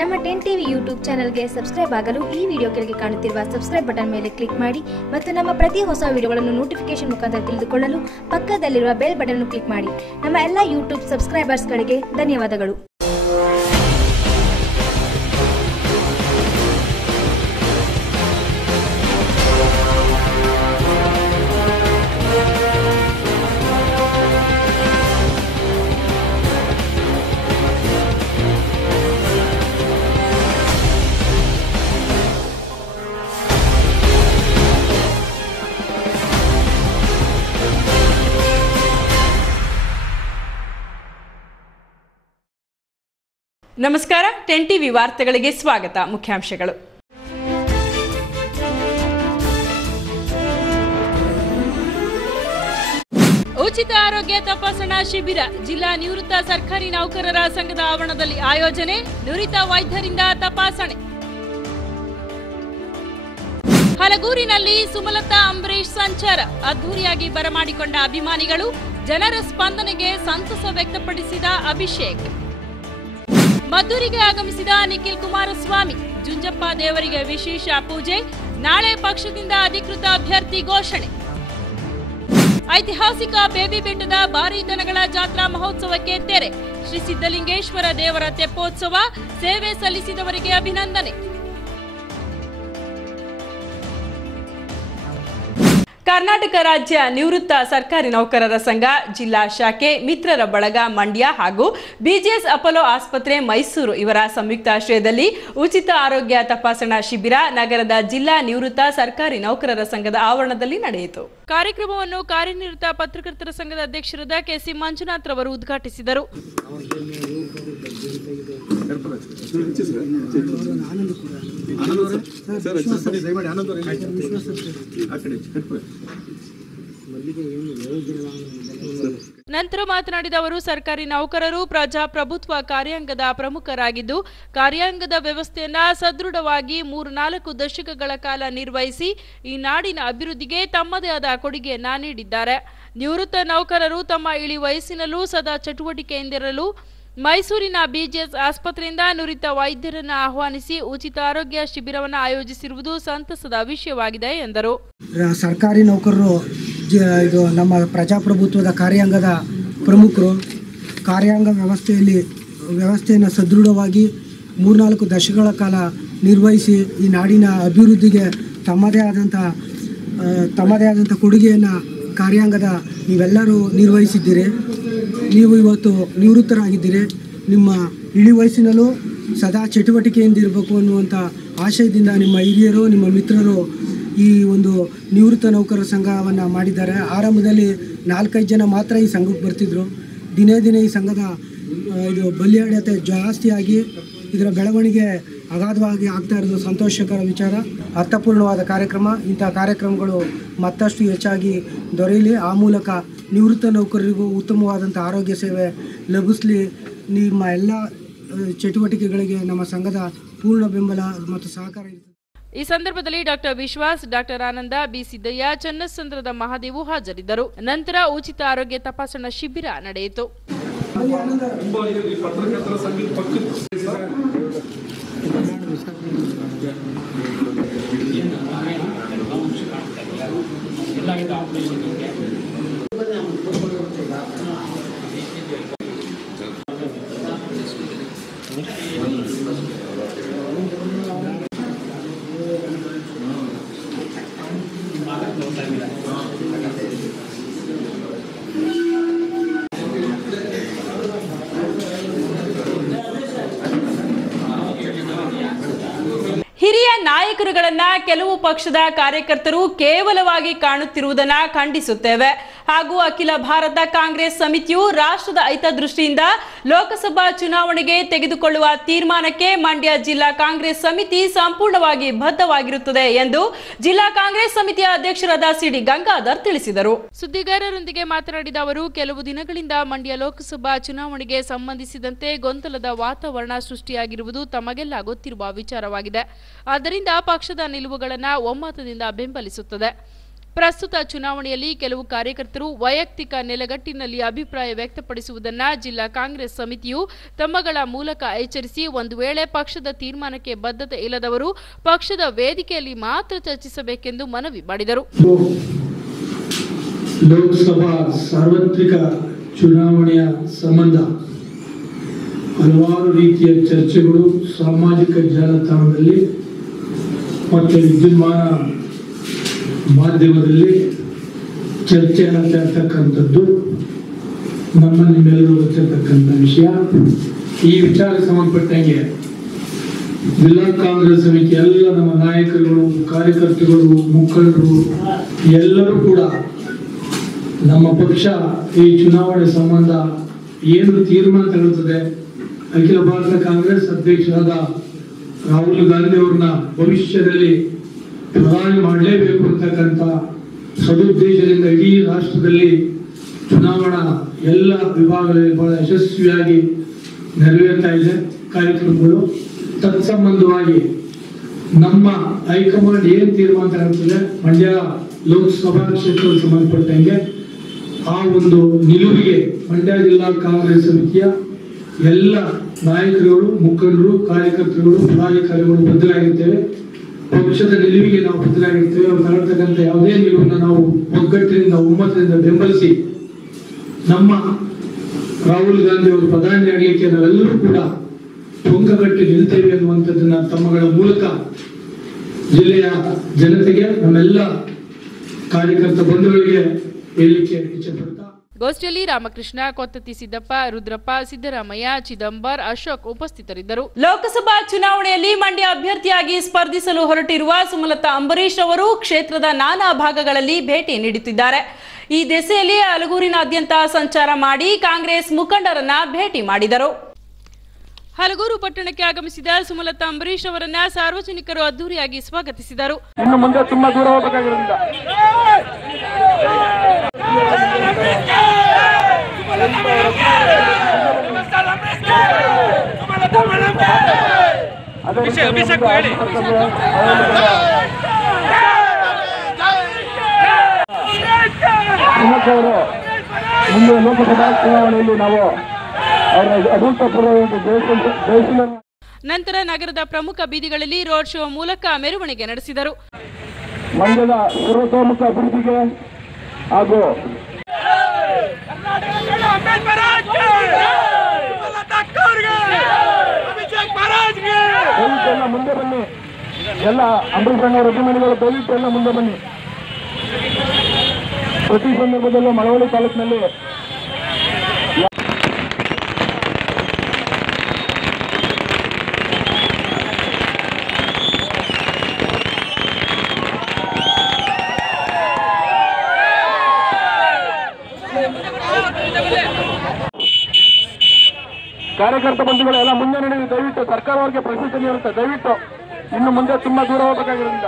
ನಮ್ಮ 10 TV YouTube ಚಾನೆಲ್ಗೆ subscribe ಆಗಲು ಈ ವಿಡಿಯೋ ಕೆಳಗೆ ಕಾಣುತ್ತಿರುವ ಸಬ್ಸ್ಕ್ರೈಬ್ ಬಟನ್ ಮೇಲೆ ಕ್ಲಿಕ್ ಮಾಡಿ ಮತ್ತು ನಮ್ಮ ಪ್ರತಿ ಹೊಸ ವಿಡಿಯೋಗಳನ್ನು ನೋಟಿಫಿಕೇಶನ್ ಮುಖಾಂತರ ತಿಳಿದುಕೊಳ್ಳಲು ಪಕ್ಕದಲ್ಲಿರುವ ಬೆಲ್ ಬಟನ್ ಅನ್ನು ಕ್ಲಿಕ್ ಮಾಡಿ. ನಮ್ಮ ಎಲ್ಲ ಯೂಟ್ಯೂಬ್ ಸಬ್ಸ್ಕ್ರೈಬರ್ಸ್ಗಳಿಗೆ ಧನ್ಯವಾದಗಳು. ನಮಸ್ಕಾರ. 10 ಟಿವಿ ವಾರ್ತೆಗಳಿಗೆ ಸ್ವಾಗತ. ಮುಖ್ಯಾಂಶಗಳು. ಉಚಿತ ಆರೋಗ್ಯ ತಪಾಸಣಾ ಶಿಬಿರ ಜಿಲ್ಲಾ ನಿವೃತ್ತ ಸರ್ಕಾರಿ ನೌಕರರ ಸಂಘದ ಆವರಣದಲ್ಲಿ ಆಯೋಜನೆ. ನುರಿತ ವೈದ್ಯರಿಂದ ತಪಾಸಣೆ. ಹಲಗೂರಿನಲ್ಲಿ ಸುಮಲತಾ ಅಂಬರೀಶ್ ಸಂಚಾರ ಅದ್ದೂರಿಯಾಗಿ ಬರಮಾಡಿಕೊಂಡ ಅಭಿಮಾನಿಗಳು. ಜನರ ಸ್ಪಂದನೆಗೆ ಸಂತಸ ವ್ಯಕ್ತಪಡಿಸಿದ ಅಭಿಷೇಕ್. ಮದ್ದೂರಿಗೆ ಆಗಮಿಸಿದ ನಿಖಿಲ್ ಕುಮಾರಸ್ವಾಮಿ. ಜುಂಜಪ್ಪ ದೇವರಿಗೆ ವಿಶೇಷ ಪೂಜೆ. ನಾಳೆ ಪಕ್ಷದಿಂದ ಅಧಿಕೃತ ಅಭ್ಯರ್ಥಿ ಘೋಷಣೆ. ಐತಿಹಾಸಿಕ ಬೇಬಿ ಬೆಟ್ಟದ ಭಾರೀ ದನಗಳ ಜಾತ್ರಾ ಮಹೋತ್ಸವಕ್ಕೆ ತೆರೆ. ಶ್ರೀ ಸಿದ್ದಲಿಂಗೇಶ್ವರ ದೇವರ ತೆಪ್ಪೋತ್ಸವ. ಸೇವೆ ಸಲ್ಲಿಸಿದವರಿಗೆ ಅಭಿನಂದನೆ. ಕರ್ನಾಟಕ ರಾಜ್ಯ ನಿವೃತ್ತ ಸರ್ಕಾರಿ ನೌಕರರ ಸಂಘ ಜಿಲ್ಲಾ ಶಾಖೆ, ಮಿತ್ರರ ಬಳಗ ಮಂಡ್ಯ ಹಾಗೂ ಬಿಜಿಎಸ್ ಅಪೋಲೋ ಆಸ್ಪತ್ರೆ ಮೈಸೂರು ಇವರ ಸಂಯುಕ್ತಾಶ್ರಯದಲ್ಲಿ ಉಚಿತ ಆರೋಗ್ಯ ತಪಾಸಣಾ ಶಿಬಿರ ನಗರದ ಜಿಲ್ಲಾ ನಿವೃತ್ತ ಸರ್ಕಾರಿ ನೌಕರರ ಸಂಘದ ಆವರಣದಲ್ಲಿ ನಡೆಯಿತು. ಕಾರ್ಯಕ್ರಮವನ್ನು ಕಾರ್ಯನಿರತ ಪತ್ರಕರ್ತರ ಸಂಘದ ಅಧ್ಯಕ್ಷರಾದ ಕೆಸಿ ಮಂಜುನಾಥ್ ರವರು ಉದ್ಘಾಟಿಸಿದರು. ನಂತರ ಮಾತನಾಡಿದ ಅವರು, ಸರ್ಕಾರಿ ನೌಕರರು ಪ್ರಜಾಪ್ರಭುತ್ವ ಕಾರ್ಯಾಂಗದ ಪ್ರಮುಖರಾಗಿದ್ದು, ಕಾರ್ಯಾಂಗದ ವ್ಯವಸ್ಥೆಯನ್ನ ಸದೃಢವಾಗಿ 3-4 ದಶಕಗಳ ಕಾಲ ನಿರ್ವಹಿಸಿ ಈ ನಾಡಿನ ಅಭಿವೃದ್ಧಿಗೆ ತಮ್ಮದೇ ಆದ ಕೊಡುಗೆಯನ್ನ ನೀಡಿದ್ದಾರೆ. ನಿವೃತ್ತ ನೌಕರರು ತಮ್ಮ ಇಳಿ ವಯಸ್ಸಿನಲ್ಲೂ ಸದಾ ಚಟುವಟಿಕೆಯಿಂದಿರಲು ಮೈಸೂರಿನ ಬಿಜಿಎಸ್ ಆಸ್ಪತ್ರೆಯಿಂದ ನುರಿತ ವೈದ್ಯರನ್ನು ಆಹ್ವಾನಿಸಿ ಉಚಿತ ಆರೋಗ್ಯ ಶಿಬಿರವನ್ನು ಆಯೋಜಿಸಿರುವುದು ಸಂತಸದ ವಿಷಯವಾಗಿದೆ ಎಂದರು. ಸರ್ಕಾರಿ ನೌಕರರು ಇದು ನಮ್ಮ ಪ್ರಜಾಪ್ರಭುತ್ವದ ಕಾರ್ಯಾಂಗದ ಪ್ರಮುಖರು. ಕಾರ್ಯಾಂಗ ವ್ಯವಸ್ಥೆಯನ್ನು ಸದೃಢವಾಗಿ 3-4 ದಶಕಗಳ ಕಾಲ ನಿರ್ವಹಿಸಿ ಈ ನಾಡಿನ ಅಭಿವೃದ್ಧಿಗೆ ತಮ್ಮದೇ ಆದಂಥ ಕೊಡುಗೆಯನ್ನು ಕಾರ್ಯಾಂಗದ ನೀವೆಲ್ಲರೂ ನಿರ್ವಹಿಸಿದ್ದೀರಿ. ನೀವು ಇವತ್ತು ನಿವೃತ್ತರಾಗಿದ್ದೀರಿ. ನಿಮ್ಮ ಇಳಿ ವಯಸ್ಸಿನಲ್ಲೂ ಸದಾ ಚಟುವಟಿಕೆಯಿಂದಿರಬೇಕು ಅನ್ನುವಂಥ ಆಶಯದಿಂದ ನಿಮ್ಮ ಹಿರಿಯರು, ನಿಮ್ಮ ಮಿತ್ರರು ಈ ಒಂದು ನಿವೃತ್ತ ನೌಕರರ ಸಂಘವನ್ನು ಮಾಡಿದ್ದಾರೆ. ಆರಂಭದಲ್ಲಿ 4-5 ಜನ ಮಾತ್ರ ಈ ಸಂಘಕ್ಕೆ ಬರ್ತಿದ್ರು. ದಿನೇ ದಿನೇ ಈ ಸಂಘದ ಇದು ಬಲಿಯಾಡತೆ ಜಾಸ್ತಿಯಾಗಿ ಇದರ ಬೆಳವಣಿಗೆ ಅಗಾಧವಾಗಿ ಆಗ್ತಾ ಇರೋದು ಸಂತೋಷಕರ ವಿಚಾರ. ಅರ್ಥಪೂರ್ಣವಾದ ಕಾರ್ಯಕ್ರಮ. ಇಂಥ ಕಾರ್ಯಕ್ರಮಗಳು ಮತ್ತಷ್ಟು ಹೆಚ್ಚಾಗಿ ದೊರೆಯಲಿ. ಆ ಮೂಲಕ ನಿವೃತ್ತ ನೌಕರರಿಗೂ ಉತ್ತಮವಾದಂಥ ಆರೋಗ್ಯ ಸೇವೆ ಲಭಿಸಲಿ. ನಿಮ್ಮ ಎಲ್ಲ ಚಟುವಟಿಕೆಗಳಿಗೆ ನಮ್ಮ ಸಂಘದ ಪೂರ್ಣ ಬೆಂಬಲ ಮತ್ತು ಸಹಕಾರ ಇರುತ್ತದೆ. ಈ ಸಂದರ್ಭದಲ್ಲಿ ಡಾಕ್ಟರ್ ವಿಶ್ವಾಸ್, ಡಾಕ್ಟರ್ ಆನಂದ, ಬಿ ಸಿದ್ದಯ್ಯ, ಚನ್ನಸಂದ್ರದ ಮಹಾದೇವು ಹಾಜರಿದ್ದರು. ನಂತರ ಉಚಿತ ಆರೋಗ್ಯ ತಪಾಸಣಾ ಶಿಬಿರ ನಡೆಯಿತು. ಹಿರಿಯ ನಾಯಕರುಗಳನ್ನ ಕೆಲವು ಪಕ್ಷದ ಕಾರ್ಯಕರ್ತರು ಕೇವಲವಾಗಿ ಕಾಣುತ್ತಿರುವುದನ್ನು ಖಂಡಿಸುತ್ತೇವೆ ಹಾಗೂ ಅಖಿಲ ಭಾರತ ಕಾಂಗ್ರೆಸ್ ಸಮಿತಿಯು ರಾಷ್ಟ್ರದ ಹಿತದೃಷ್ಟಿಯಿಂದ ಲೋಕಸಭಾ ಚುನಾವಣೆಗೆ ತೆಗೆದುಕೊಳ್ಳುವ ತೀರ್ಮಾನಕ್ಕೆ ಮಂಡ್ಯ ಜಿಲ್ಲಾ ಕಾಂಗ್ರೆಸ್ ಸಮಿತಿ ಸಂಪೂರ್ಣವಾಗಿ ಬದ್ಧವಾಗಿರುತ್ತದೆ ಎಂದು ಜಿಲ್ಲಾ ಕಾಂಗ್ರೆಸ್ ಸಮಿತಿಯ ಅಧ್ಯಕ್ಷರಾದ ಸಿಡಿ ಗಂಗಾಧರ್ ತಿಳಿಸಿದರು. ಸುದ್ದಿಗಾರರೊಂದಿಗೆ ಮಾತನಾಡಿದ ಅವರು, ಕೆಲವು ದಿನಗಳಿಂದ ಮಂಡ್ಯ ಲೋಕಸಭಾ ಚುನಾವಣೆಗೆ ಸಂಬಂಧಿಸಿದಂತೆ ಗೊಂದಲದ ವಾತಾವರಣ ಸೃಷ್ಟಿಯಾಗಿರುವುದು ತಮಗೆಲ್ಲ ಗೊತ್ತಿರುವ ವಿಚಾರವಾಗಿದೆ. ಆದ್ದರಿಂದ ಪಕ್ಷದ ನಿಲುವುಗಳನ್ನು ಒಮ್ಮತದಿಂದ ಬೆಂಬಲಿಸುತ್ತದೆ. ಪ್ರಸ್ತುತ ಚುನಾವಣೆಯಲ್ಲಿ ಕೆಲವು ಕಾರ್ಯಕರ್ತರು ವೈಯಕ್ತಿಕ ನೆಲೆಗಟ್ಟಿನಲ್ಲಿ ಅಭಿಪ್ರಾಯ ವ್ಯಕ್ತಪಡಿಸುವುದನ್ನು ಜಿಲ್ಲಾ ಕಾಂಗ್ರೆಸ್ ಸಮಿತಿಯು ತಮ್ಮಗಳ ಮೂಲಕ ಎಚ್ಚರಿಸಿ ಒಂದು ವೇಳೆ ಪಕ್ಷದ ತೀರ್ಮಾನಕ್ಕೆ ಬದ್ಧತೆ ಇಲ್ಲದವರು ಪಕ್ಷದ ವೇದಿಕೆಯಲ್ಲಿ ಮಾತ್ರ ಚರ್ಚಿಸಬೇಕೆಂದು ಮನವಿ ಮಾಡಿದರು. ಲೋಕಸಭಾ ಸಾರ್ವತ್ರಿಕ ಚುನಾವಣೆಯ ಸಂಬಂಧ ಹಲವಾರು ರೀತಿಯ ಚರ್ಚೆಗಳು ಸಾಮಾಜಿಕ ಜಾಲತಾಣದಲ್ಲಿ ಮತ್ತು ವಿದ್ಯುನ್ಮಾನ ಮಾಧ್ಯಮದಲ್ಲಿ ಚರ್ಚೆ ಆಗ್ತಾ ಇರ್ತಕ್ಕಂಥದ್ದು ನಿಮ್ಮೆಲ್ಲರೂ ಗೊತ್ತಿರ್ತಕ್ಕಂಥ ವಿಷಯ. ಈ ವಿಚಾರಕ್ಕೆ ಸಂಬಂಧಪಟ್ಟಂಗೆ ಜಿಲ್ಲಾ ಕಾಂಗ್ರೆಸ್ ಸಮಿತಿ ಎಲ್ಲ ನಮ್ಮ ನಾಯಕರುಗಳು, ಕಾರ್ಯಕರ್ತರು, ಮುಖಂಡರು ಎಲ್ಲರೂ ಕೂಡ ನಮ್ಮ ಪಕ್ಷ ಈ ಚುನಾವಣೆ ಸಂಬಂಧ ಏನು ತೀರ್ಮಾನ ತಗೊಳ್ತದೆ, ಅಖಿಲ ಭಾರತ ಕಾಂಗ್ರೆಸ್ ಅಧ್ಯಕ್ಷರಾದ ರಾಹುಲ್ ಗಾಂಧಿ ಅವ್ರನ್ನ ಭವಿಷ್ಯದಲ್ಲಿ ಪ್ರಧಾನಿ ಮಾಡಲೇಬೇಕು ಅಂತಕ್ಕಂಥ ಸದುದ್ದೇಶದಿಂದ ಇಡೀ ರಾಷ್ಟ್ರದಲ್ಲಿ ಚುನಾವಣಾ ಎಲ್ಲ ವಿಭಾಗಗಳಲ್ಲಿ ಬಹಳ ಯಶಸ್ವಿಯಾಗಿ ನೆರವೇರ್ತಾ ಇದೆ ಕಾರ್ಯಕ್ರಮಗಳು. ತತ್ಸಂಬಂಧವಾಗಿ ನಮ್ಮ ಹೈಕಮಾಂಡ್ ಏನು ತೀರ್ಮಾನ ತಗೊಳ್ತದೆ ಮಂಡ್ಯ ಲೋಕಸಭಾ ಕ್ಷೇತ್ರಕ್ಕೆ ಸಂಬಂಧಪಟ್ಟಂಗೆ ಆ ಒಂದು ನಿಲುವಿಗೆ ಮಂಡ್ಯ ಜಿಲ್ಲಾ ಕಾಂಗ್ರೆಸ್ ಸಮಿತಿಯ ಎಲ್ಲ ನಾಯಕರುಗಳು, ಮುಖಂಡರು, ಕಾರ್ಯಕರ್ತರುಗಳು, ಪದಾಧಿಕಾರಿಗಳು ಬದ್ಧರಾಗಿರ್ತೇವೆ. ಪಕ್ಷದ ನಿಲುವಿಗೆ ನಾವು ಬದ್ಧರಾಗಿರ್ತೇವೆ. ಅವ್ರು ತಗೊಳ್ತಕ್ಕಂಥ ಯಾವುದೇ ನಿಲುವನ್ನು ನಾವು ಒಗ್ಗಟ್ಟಿನಿಂದ, ಒಮ್ಮತದಿಂದ ಬೆಂಬಲಿಸಿ ನಮ್ಮ ರಾಹುಲ್ ಗಾಂಧಿ ಅವರು ಪ್ರಧಾನಿ ಆಗಲಿಕ್ಕೆ ನಾವೆಲ್ಲರೂ ಕೂಡ ಪುಂಗಗಟ್ಟಿ ನಿಲ್ತೇವೆ ಅನ್ನುವಂಥದ್ದನ್ನ ತಮ್ಮಗಳ ಮೂಲಕ ಜಿಲ್ಲೆಯ ಜನತೆಗೆ, ನಮ್ಮೆಲ್ಲ ಕಾರ್ಯಕರ್ತ ಬಂಧುಗಳಿಗೆ ಹೇಳಲಿಕ್ಕೆ ಇಚ್ಛೆಪಡ್ತಾ. ಗೋಷ್ಠಿಯಲ್ಲಿ ರಾಮಕೃಷ್ಣ, ಕೊತ್ತತಿ ಸಿದ್ದಪ್ಪ, ರುದ್ರಪ್ಪ, ಸಿದ್ದರಾಮಯ್ಯ, ಚಿದಂಬರ್, ಅಶೋಕ್ ಉಪಸ್ಥಿತರಿದ್ದರು. ಲೋಕಸಭಾ ಚುನಾವಣೆಯಲ್ಲಿ ಮಂಡ್ಯ ಅಭ್ಯರ್ಥಿಯಾಗಿ ಸ್ಪರ್ಧಿಸಲು ಹೊರಟಿರುವ ಸುಮಲತಾ ಅಂಬರೀಶ್ ಅವರು ಕ್ಷೇತ್ರದ ನಾನಾ ಭಾಗಗಳಲ್ಲಿ ಭೇಟಿ ನೀಡುತ್ತಿದ್ದಾರೆ. ಈ ದಿಸೆಯಲ್ಲಿ ಹಲಗೂರಿನಾದ್ಯಂತ ಸಂಚಾರ ಮಾಡಿ ಕಾಂಗ್ರೆಸ್ ಮುಖಂಡರನ್ನ ಭೇಟಿ ಮಾಡಿದರು. ಹಲಗೂರು ಪಟ್ಟಣಕ್ಕೆ ಆಗಮಿಸಿದ ಸುಮಲತಾ ಅಂಬರೀಶ್ ಅವರನ್ನ ಸಾರ್ವಜನಿಕರು ಅದ್ದೂರಿಯಾಗಿ ಸ್ವಾಗತಿಸಿದರು. ಇನ್ನು ಮುಂದೆ ತುಂಬಾ ದೂರ ಹೋಗಬೇಕಾಗಿರೋದ್ರಿಂದ ಮುಂದೆ ಲೋಕಸಭಾ ಚುನಾವಣೆಯಲ್ಲಿ ನಾವು ನಂತರ ನಗರದ ಪ್ರಮುಖ ಬೀದಿಗಳಲ್ಲಿ ರೋಡ್ ಶೋ ಮೂಲಕ ಮೆರವಣಿಗೆ ನಡೆಸಿದರು. ಮಂಡ್ಯದ ಸರ್ವತೋಮುಖ ಅಭಿವೃದ್ಧಿಗೆ ಹಾಗೂ ದಯವಿಟ್ಟೆಲ್ಲ ಮುಂದೆ ಬನ್ನಿ. ಎಲ್ಲ ಅಂಬರೀಶ್ ಅವರ ಅಭಿಮಾನಿಗಳು ದಯವಿಟ್ಟೆಲ್ಲ ಮುಂದೆ ಬನ್ನಿ. ಪ್ರತಿ ಸಂದರ್ಭದಲ್ಲೂ ಮಳವಳ್ಳಿ ತಾಲೂಕಿನಲ್ಲಿ ಕಾರ್ಯಕರ್ತ ಬಂಧುಗಳು ಎಲ್ಲ ಮುಂದೆ ನಡೆಯುವ. ದಯವಿಟ್ಟು ಸರ್ಕಾರವರಿಗೆ ಪ್ರಶಂಸನೆ ಇರುತ್ತೆ. ದಯವಿಟ್ಟು ಇನ್ನು ಮುಂದೆ ತುಂಬಾ ದೂರ ಹೋಗಬೇಕಾಗಿರೋದ್ರಿಂದ.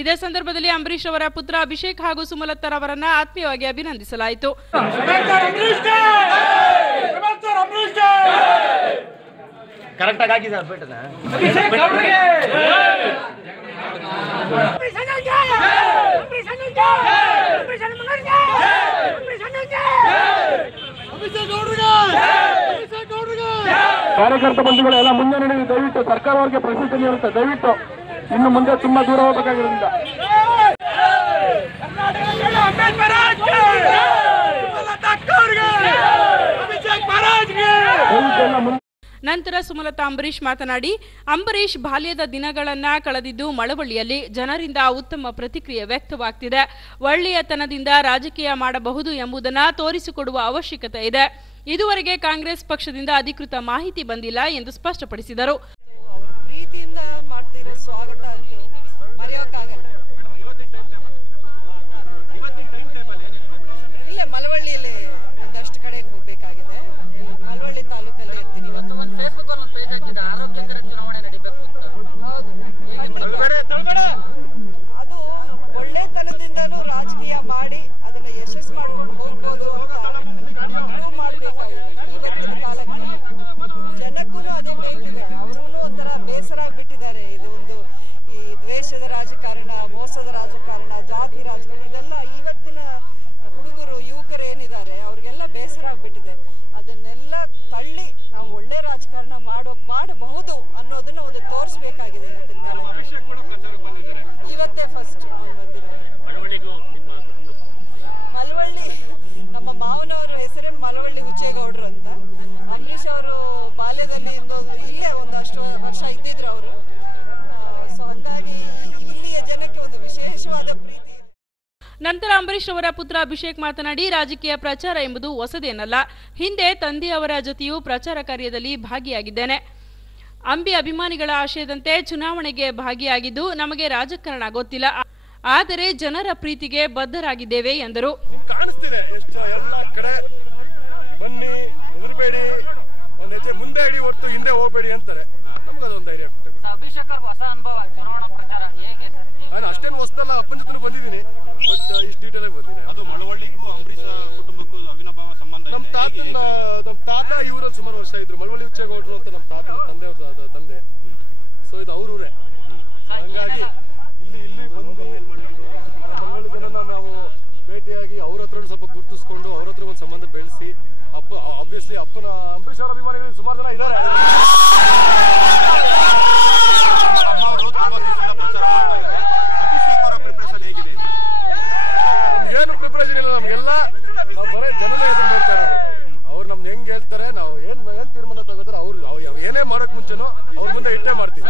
ಇದೇ ಸಂದರ್ಭದಲ್ಲಿ ಅಂಬರೀಶ್ ಅವರ ಪುತ್ರ ಅಭಿಷೇಕ್ ಹಾಗೂ ಸುಮಲತಾರವರನ್ನ ಆತ್ಮೀಯವಾಗಿ ಅಭಿನಂದಿಸಲಾಯಿತು. ಕಾರ್ಯಕರ್ತ ಬಂಧುಗಳು ಎಲ್ಲ ಮುಂದೆ ನಡೆಯುವ. ದಯವಿಟ್ಟು ಸರ್ಕಾರವರಿಗೆ ಪ್ರಶಂಸನೆ ಇರುತ್ತೆ. ದಯವಿಟ್ಟು ಇನ್ನು ಮುಂದೆ ತುಂಬಾ ದೂರ ಹೋಗಬೇಕಾಗಿರೋದ್ರಿಂದ. ನಂತರ ಸುಮಲತಾ ಅಂಬರೀಶ್ ಮಾತನಾಡಿ, ಅಂಬರೀಶ್ ಬಾಲ್ಯದ ದಿನಗಳನ್ನ ಕಳೆದಿದ್ದು ಮಳವಳ್ಳಿಯಲ್ಲಿ ಜನರಿಂದ ಉತ್ತಮ ಪ್ರತಿಕ್ರಿಯೆ ವ್ಯಕ್ತವಾಗ್ತಿದೆ. ಒಳ್ಳೆಯತನದಿಂದ ರಾಜಕೀಯ ಮಾಡಬಹುದು ಎಂಬುದನ್ನು ತೋರಿಸಿಕೊಡುವ ಅವಶ್ಯಕತೆ ಇದೆ. ಇದುವರೆಗೆ ಕಾಂಗ್ರೆಸ್ ಪಕ್ಷದಿಂದ ಅಧಿಕೃತ ಮಾಹಿತಿ ಬಂದಿಲ್ಲ ಎಂದು ಸ್ಪಷ್ಟಪಡಿಸಿದರು. ಅವರ ಪ್ರೀತಿಯಿಂದ ಮಾಡ್ತಿರೋ ಸ್ವಾಗತ ಅಂತೂ ಮರೆಯೋಕ್ಕಾಗಲ್ಲ. ಇಲ್ಲೇ ಮಳವಳ್ಳಿಯಲ್ಲಿ ಒಂದಷ್ಟು ಕಡೆಗೆ ಹೋಗ್ಬೇಕಾಗಿದೆ. ಮಳವಳ್ಳಿ ತಾಲೂಕಲ್ಲೇ ಇರ್ತೀನಿ. ಇವತ್ತು ಒಂದು ಫೇಸ್ಬುಕ್ ಅಲ್ಲಿ ಒಂದು ಪೇಜ್ ಹಾಕಿದೆ, ಆರೋಗ್ಯಕರ ಚುನಾವಣೆ ನಡೀಬೇಕು ಅಂತ. ಹೌದು, ಅದು ಒಳ್ಳೆತನದಿಂದನೂ ರಾಜಕೀಯ ಮಾಡಿ ಅದನ್ನ ಯಶಸ್ಸು ಮಾಡ್ಕೊಂಡು ಹೋಗ್ಬೋದು ಅಂತ ಪ್ರೂವ್ ಮಾಡಬೇಕಾಗಿದೆ. ಇವತ್ತಿನ ಕಾಲಕ್ಕೆ ಜನಕ್ಕೂ ಅದೇ ಬೇಕಿದೆ. ಅವರೂ ಒಂಥರ ಬೇಸರ ಆಗ್ಬಿಟ್ಟಿದ್ದಾರೆ. ಇದು ಒಂದು ಈ ದ್ವೇಷದ ರಾಜಕಾರಣ, ಮೋಸದ ರಾಜಕಾರಣ, ಜಾತಿ ರಾಜಕಾರಣ ಇದೆಲ್ಲ ಇವತ್ತಿನ ಹುಡುಗರು ಯುವಕರು ಏನಿದ್ದಾರೆ ಅವ್ರಿಗೆಲ್ಲ ಬೇಸರ ಆಗ್ಬಿಟ್ಟಿದೆ. ಅದನ್ನೆಲ್ಲ ತಳ್ಳಿ ನಾವು ಒಳ್ಳೆ ರಾಜಕಾರಣ ಮಾಡಬಹುದು ಅನ್ನೋದನ್ನ ಒಂದು ತೋರಿಸ್ಬೇಕಾಗಿದೆ ಇವತ್ತಿನ ಕಾಲ. ಇವತ್ತೇ ಫಸ್ಟ್ ಬಂದಿರೋದು. ಮಳವಳ್ಳಿ ನಮ್ಮ ಮಾವನವರ ಹೆಸರೇ ಮಳವಳ್ಳಿ ಹುಚ್ಚೇಗೌಡರು ಅಂತ. ಅಂಬರೀಷ್ ಅವರು ಬಾಲ್ಯದಲ್ಲಿ ಇಲ್ಲೇ ಒಂದಷ್ಟು ವರ್ಷ ಇದ್ದಿದ್ರು ಅವರು. ಸೊ ಹಾಗಾಗಿ ಇಲ್ಲಿಯ ಜನಕ್ಕೆ ಒಂದು ವಿಶೇಷವಾದ ಪ್ರೀತಿ ಇದೆ. ನಂತರ ಅಂಬರೀಷ್ ಅವರ ಪುತ್ರ ಅಭಿಷೇಕ್ ಮಾತನಾಡಿ, ರಾಜಕೀಯ ಪ್ರಚಾರ ಎಂಬುದು ಹೊಸದೇನಲ್ಲ. ಹಿಂದೆ ತಂದೆಯವರ ಜೊತೆಯೂ ಪ್ರಚಾರ ಕಾರ್ಯದಲ್ಲಿ ಭಾಗಿಯಾಗಿದ್ದೇನೆ. ಅಂಬಿ ಅಭಿಮಾನಿಗಳ ಆಶಯದಂತೆ ಚುನಾವಣೆಗೆ ಭಾಗಿಯಾಗಿದ್ದು ನಮಗೆ ರಾಜಕಾರಣ ಗೊತ್ತಿಲ್ಲ, ಆದರೆ ಜನರ ಪ್ರೀತಿಗೆ ಬದ್ಧರಾಗಿದ್ದೇವೆ ಎಂದರು. ನಿಮ್ಗೆ ಕಾಣಿಸ್ತಿದೆ ಎಷ್ಟು ಎಲ್ಲ ಕಡೆ ಬನ್ನಿ, ಹೆದರಬೇಡಿ, ಒಂದ್ ಹೆಜ್ಜೆ ಮುಂದೆ ಇಡಿ ಹೊರತು ಹಿಂದೆ ಹೋಗ್ಬೇಡಿ ಅಂತಾರೆ. ನಮ್ಗೆ ಅದೊಂದು ಧೈರ್ಯ ಕೊಟ್ಟೆ. ಅಭಿಷೇಕ್ ಅವ್ರಿಗೆ ಹೊಸ ಅನುಭವ ಚುನಾವಣಾ ಪ್ರಚಾರ ಹೇಗೆ ಸರ್? ನಾನು ಅಷ್ಟೇನು ಹೊಸದಲ್ಲ, ಅಪ್ಪನ ಜೊತೆ ಬಂದಿದ್ದೀನಿ, ಬಟ್ ಇಷ್ಟು ಡೀಟೇಲ್ ಆಗಿ ಬಂದಿದ್ದೀನಿ. ಅದು ಮಳವಳ್ಳಿಗೂ ಅಂಬರೀಷ್ ಕುಟುಂಬಕ್ಕೂ ಅವಿನಾಭಾವ ಸಂಬಂಧ. ನಮ್ಮ ತಾತ ಇವರಲ್ಲಿ ಸುಮಾರು ವರ್ಷ ಇದ್ರು, ಮಳವಳ್ಳಿ ಹುಚ್ಚೇಗೌಡರು ಅಂತ ನಮ್ಮ ತಾತ, ತಂದೆಯವ್ರ ತಂದೆ. ಸೊ ಇದು ಅವ್ರೂರೇ. ಹಂಗಾಗಿ ಇಲ್ಲಿ ಬಂದು ಮಳವಳ್ಳಿ ಜನನ ನಾವು ಭೇಟಿಯಾಗಿ ಅವ್ರ ಹತ್ರ ಸ್ವಲ್ಪ ಗುರುತಿಸ್ಕೊಂಡು ಅವ್ರ ಹತ್ರ ಒಂದು ಸಂಬಂಧ ಬೆಳೆಸಿ, ಆಬ್ವಿಯಸ್ಲಿ ಅಪ್ಪನ ಅಂಬರೀಷ್ ಅವರ ಅಭಿಮಾನಿಗಳು ಸುಮಾರು ಜನ ಇದ್ದಾರೆ. ನಮ್ಗೇನು ಪ್ರಿಪರೇಷನ್ ಇಲ್ಲ, ನಮ್ಗೆಲ್ಲ ನಾವು ಬರೀ ಜನನೇ ಎದುರು ನೋಡ್ತಾ ಇರೋದು. ಅವ್ರು ನಮ್ಗೆ ಹೆಂಗ್ ಹೇಳ್ತಾರೆ, ನಾವು ಏನ್ ತೀರ್ಮಾನ ತಗೋತಾರೆ, ಅವ್ರು ಏನೇ ಮಾಡೋಕ್ ಮುಂಚೆನೂ ಅವ್ರ ಮುಂದೆ ಇಟ್ಟೇ ಮಾಡ್ತೀವಿ.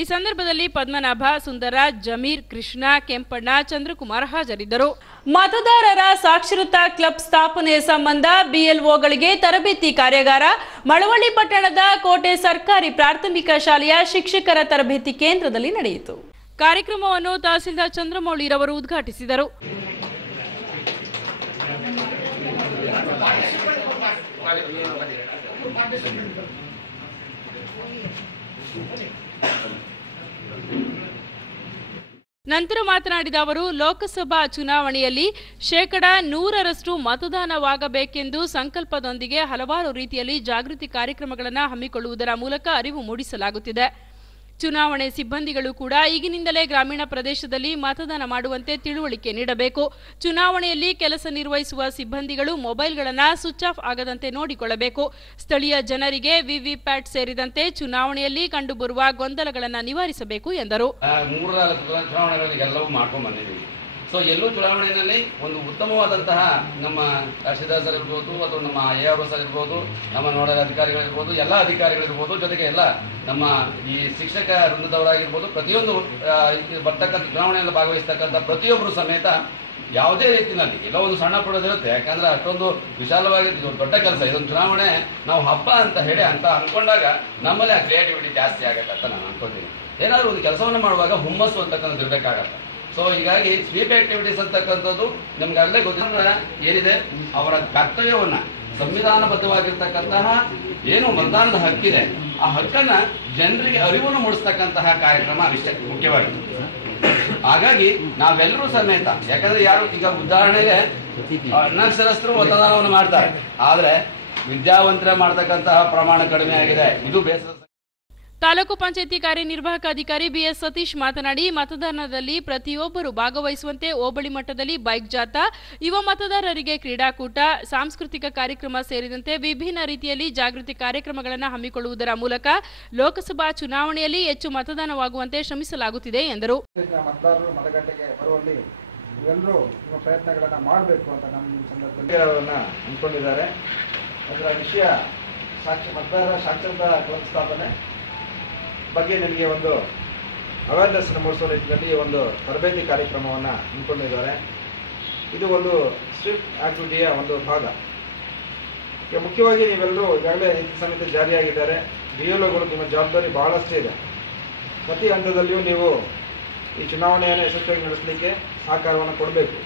ಈ ಸಂದರ್ಭದಲ್ಲಿ ಪದ್ಮನಾಭ, ಸುಂದರರಾಜ್, ಜಮೀರ್, ಕೃಷ್ಣ, ಕೆಂಪಣ್ಣ, ಚಂದ್ರಕುಮಾರ್ ಹಾಜರಿದ್ದರು. ಮತದಾರರ ಸಾಕ್ಷರತಾ ಕ್ಲಬ್ ಸ್ಥಾಪನೆ ಸಂಬಂಧ ಬಿಎಲ್ಒಗಳಿಗೆ ತರಬೇತಿ ಕಾರ್ಯಾಗಾರ ಮಳವಳ್ಳಿ ಪಟ್ಟಣದ ಕೋಟೆ ಸರ್ಕಾರಿ ಪ್ರಾಥಮಿಕ ಶಾಲೆಯ ಶಿಕ್ಷಕರ ತರಬೇತಿ ಕೇಂದ್ರದಲ್ಲಿ ನಡೆಯಿತು. ಕಾರ್ಯಕ್ರಮವನ್ನು ತಹಸೀಲ್ದಾರ್ ಚಂದ್ರಮೌಳಿರವರು ಉದ್ಘಾಟಿಸಿದರು. ನಂತರ ಮಾತನಾಡಿದ ಅವರು, ಲೋಕಸಭಾ ಚುನಾವಣೆಯಲ್ಲಿ 100% ಮತದಾನವಾಗಬೇಕೆಂದು ಸಂಕಲ್ಪದೊಂದಿಗೆ ಹಲವಾರು ರೀತಿಯಲ್ಲಿ ಜಾಗೃತಿ ಕಾರ್ಯಕ್ರಮಗಳನ್ನು ಹಮ್ಮಿಕೊಳ್ಳುವುದರ ಮೂಲಕ ಅರಿವು ಮೂಡಿಸಲಾಗುತ್ತಿದೆ. ಚುನಾವಣೆ ಸಿಬ್ಬಂದಿಗಳು ಕೂಡ ಈಗಿನಿಂದಲೇ ಗ್ರಾಮೀಣ ಪ್ರದೇಶದಲ್ಲಿ ಮತದಾನ ಮಾಡುವಂತೆ ತಿಳುವಳಿಕೆ ನೀಡಬೇಕು. ಚುನಾವಣೆಯಲ್ಲಿ ಕೆಲಸ ನಿರ್ವಹಿಸುವ ಸಿಬ್ಬಂದಿಗಳು ಮೊಬೈಲ್ಗಳನ್ನು ಸ್ವಿಚ್ ಆಫ್ ಆಗದಂತೆ ನೋಡಿಕೊಳ್ಳಬೇಕು. ಸ್ಥಳೀಯ ಜನರಿಗೆ ವಿವಿಪ್ಯಾಟ್ ಸೇರಿದಂತೆ ಚುನಾವಣೆಯಲ್ಲಿ ಕಂಡುಬರುವ ಗೊಂದಲಗಳನ್ನು ನಿವಾರಿಸಬೇಕು ಎಂದರು. ಚುನಾವಣೆಗಳಿಗೆಲ್ಲವೂ ಮಾಡ್ಕೊಂಡು ಬಂದಿದ್ದೀವಿ. ಸೊ ಎಲ್ಲೂ ಚುನಾವಣೆಯಲ್ಲಿ ಒಂದು ಉತ್ತಮವಾದಂತಹ ನಮ್ಮ ತಹಶೀಲ್ದಾರ್ ಇರ್ಬೋದು, ಅಥವಾ ನಮ್ಮ ARO ಇರ್ಬೋದು, ನಮ್ಮ ನೋಡಲ್ ಅಧಿಕಾರಿಗಳಿರ್ಬೋದು, ಎಲ್ಲ ಅಧಿಕಾರಿಗಳಿರ್ಬೋದು, ಜೊತೆಗೆ ಎಲ್ಲ ನಮ್ಮ ಈ ಶಿಕ್ಷಕ ವೃಂದದವರಾಗಿರ್ಬೋದು, ಪ್ರತಿಯೊಂದು ಬರ್ತಕ್ಕಂಥ ಚುನಾವಣೆಯಲ್ಲಿ ಭಾಗವಹಿಸ್ತಕ್ಕಂಥ ಪ್ರತಿಯೊಬ್ಬರು ಸಮೇತ ಯಾವುದೇ ರೀತಿಯಲ್ಲಿ ಎಲ್ಲೋ ಒಂದು ಸಣ್ಣ ಪುಡದಿರುತ್ತೆ. ಯಾಕಂದ್ರೆ ಅಷ್ಟೊಂದು ವಿಶಾಲವಾಗಿ ದೊಡ್ಡ ಕೆಲಸ ಇದೊಂದು ಚುನಾವಣೆ. ನಾವು ಹಬ್ಬ ಅಂತ ಹೇಳಿ ಅಂದ್ಕೊಂಡಾಗ ನಮ್ಮಲ್ಲಿ ಆ ಕ್ರಿಯೇಟಿವಿಟಿ ಜಾಸ್ತಿ ಆಗತ್ತೆ ಅಂತ ನಾನು ಅನ್ಕೊಳ್ತೀನಿ. ಏನಾದರೂ ಒಂದು ಕೆಲಸವನ್ನು ಮಾಡುವಾಗ ಹುಮ್ಮಸ್ಸು ಅಂತಕ್ಕಂಥದ್ದು ಇರಬೇಕಾಗತ್ತೆ. ಸೊ ಹೀಗಾಗಿ ಸ್ವೀಪ್ ಆಕ್ಟಿವಿಟೀಸ್ ಅಂತಕ್ಕಂಥದ್ದು ನಮ್ಗೆ ಅಲ್ಲೇ ಗೊತ್ತಿಲ್ಲ ಏನಿದೆ, ಅವರ ಕರ್ತವ್ಯವನ್ನ ಸಂವಿಧಾನಬದ್ಧವಾಗಿರ್ತಕ್ಕಂತಹ ಏನು ಮತದಾನದ ಹಕ್ಕಿದೆ, ಆ ಹಕ್ಕನ್ನ ಜನರಿಗೆ ಅರಿವನ್ನು ಮೂಡಿಸ್ತಕ್ಕಂತಹ ಕಾರ್ಯಕ್ರಮ ಮುಖ್ಯವಾಗಿದೆ. ಹಾಗಾಗಿ ನಾವೆಲ್ಲರೂ ಸಮೇತ, ಯಾಕಂದ್ರೆ ಯಾರು ಈಗ ಉದಾಹರಣೆಗೆ ಅನಕ್ಷರಸ್ಥರು ಮತದಾನವನ್ನು ಮಾಡ್ತಾರೆ, ಆದ್ರೆ ವಿದ್ಯಾವಂತರೇ ಮಾಡ್ತಕ್ಕಂತಹ ಪ್ರಮಾಣ ಕಡಿಮೆ ಆಗಿದೆ. ಇದು ಬೇಸರ. ತಾಲೂಕು ಪಂಚಾಯಿತಿ ಕಾರ್ಯನಿರ್ವಾಹಕ ಅಧಿಕಾರಿ ಬಿಎಸ್ ಸತೀಶ್ ಮಾತನಾಡಿ, ಮತದಾನದಲ್ಲಿ ಪ್ರತಿಯೊಬ್ಬರು ಭಾಗವಹಿಸುವಂತೆ ಹೋಬಳಿ ಮಟ್ಟದಲ್ಲಿ ಬೈಕ್ ಜಾಥಾ, ಯುವ ಮತದಾರರಿಗೆ ಕ್ರೀಡಾಕೂಟ, ಸಾಂಸ್ಕೃತಿಕ ಕಾರ್ಯಕ್ರಮ ಸೇರಿದಂತೆ ವಿಭಿನ್ನ ರೀತಿಯಲ್ಲಿ ಜಾಗೃತಿ ಕಾರ್ಯಕ್ರಮಗಳನ್ನು ಹಮ್ಮಿಕೊಳ್ಳುವುದರ ಮೂಲಕ ಲೋಕಸಭಾ ಚುನಾವಣೆಯಲ್ಲಿ ಹೆಚ್ಚು ಮತದಾನವಾಗುವಂತೆ ಶ್ರಮಿಸಲಾಗುತ್ತಿದೆ ಎಂದರು. ಮತದಾರರು ಮತಗಟ್ಟೆಗೆ ಬರುವಲ್ಲಿ ಎಲ್ಲರೂ ನಿಮ್ಮ ಪ್ರಯತ್ನಗಳನ್ನು ಮಾಡಬೇಕು ಅಂತ ನಮ್ಮ ಸಂದರ್ಭದಲ್ಲಿ ಹಮ್ಮಿಕೊಂಡಿದ್ದಾರೆ. ಅದರ ವಿಷಯ ಮತದಾರರ ಸಾಕ್ಷರತಾ ಕ್ಲಬ್ ಸ್ಥಾಪನೆ ಬಗ್ಗೆ ನಿಮಗೆ ಒಂದು ಅವೇರ್ನೆಸ್ ಮೂಡಿಸುವ ನಿಟ್ಟಿನಲ್ಲಿ ಒಂದು ತರಬೇತಿ ಕಾರ್ಯಕ್ರಮವನ್ನು ಹಮ್ಮಿಕೊಂಡಿದ್ದಾರೆ. ಇದು ಒಂದು ಸ್ವೀಪ್ ಆಕ್ಟಿವಿಟಿಯ ಒಂದು ಭಾಗ. ಈಗ ಮುಖ್ಯವಾಗಿ ನೀವೆಲ್ಲರೂ ಈಗಾಗಲೇ ನೀತಿ ಸಂಹಿತೆ ಜಾರಿಯಾಗಿದ್ದಾರೆ. BLOಗಳು ನಿಮ್ಮ ಜವಾಬ್ದಾರಿ ಬಹಳಷ್ಟೇ ಇದೆ. ಪ್ರತಿ ಹಂತದಲ್ಲಿಯೂ ನೀವು ಈ ಚುನಾವಣೆಯನ್ನು ಯಶಸ್ವಿಯಾಗಿ ನಡೆಸಲಿಕ್ಕೆ ಸಹಕಾರವನ್ನು ಕೊಡಬೇಕು.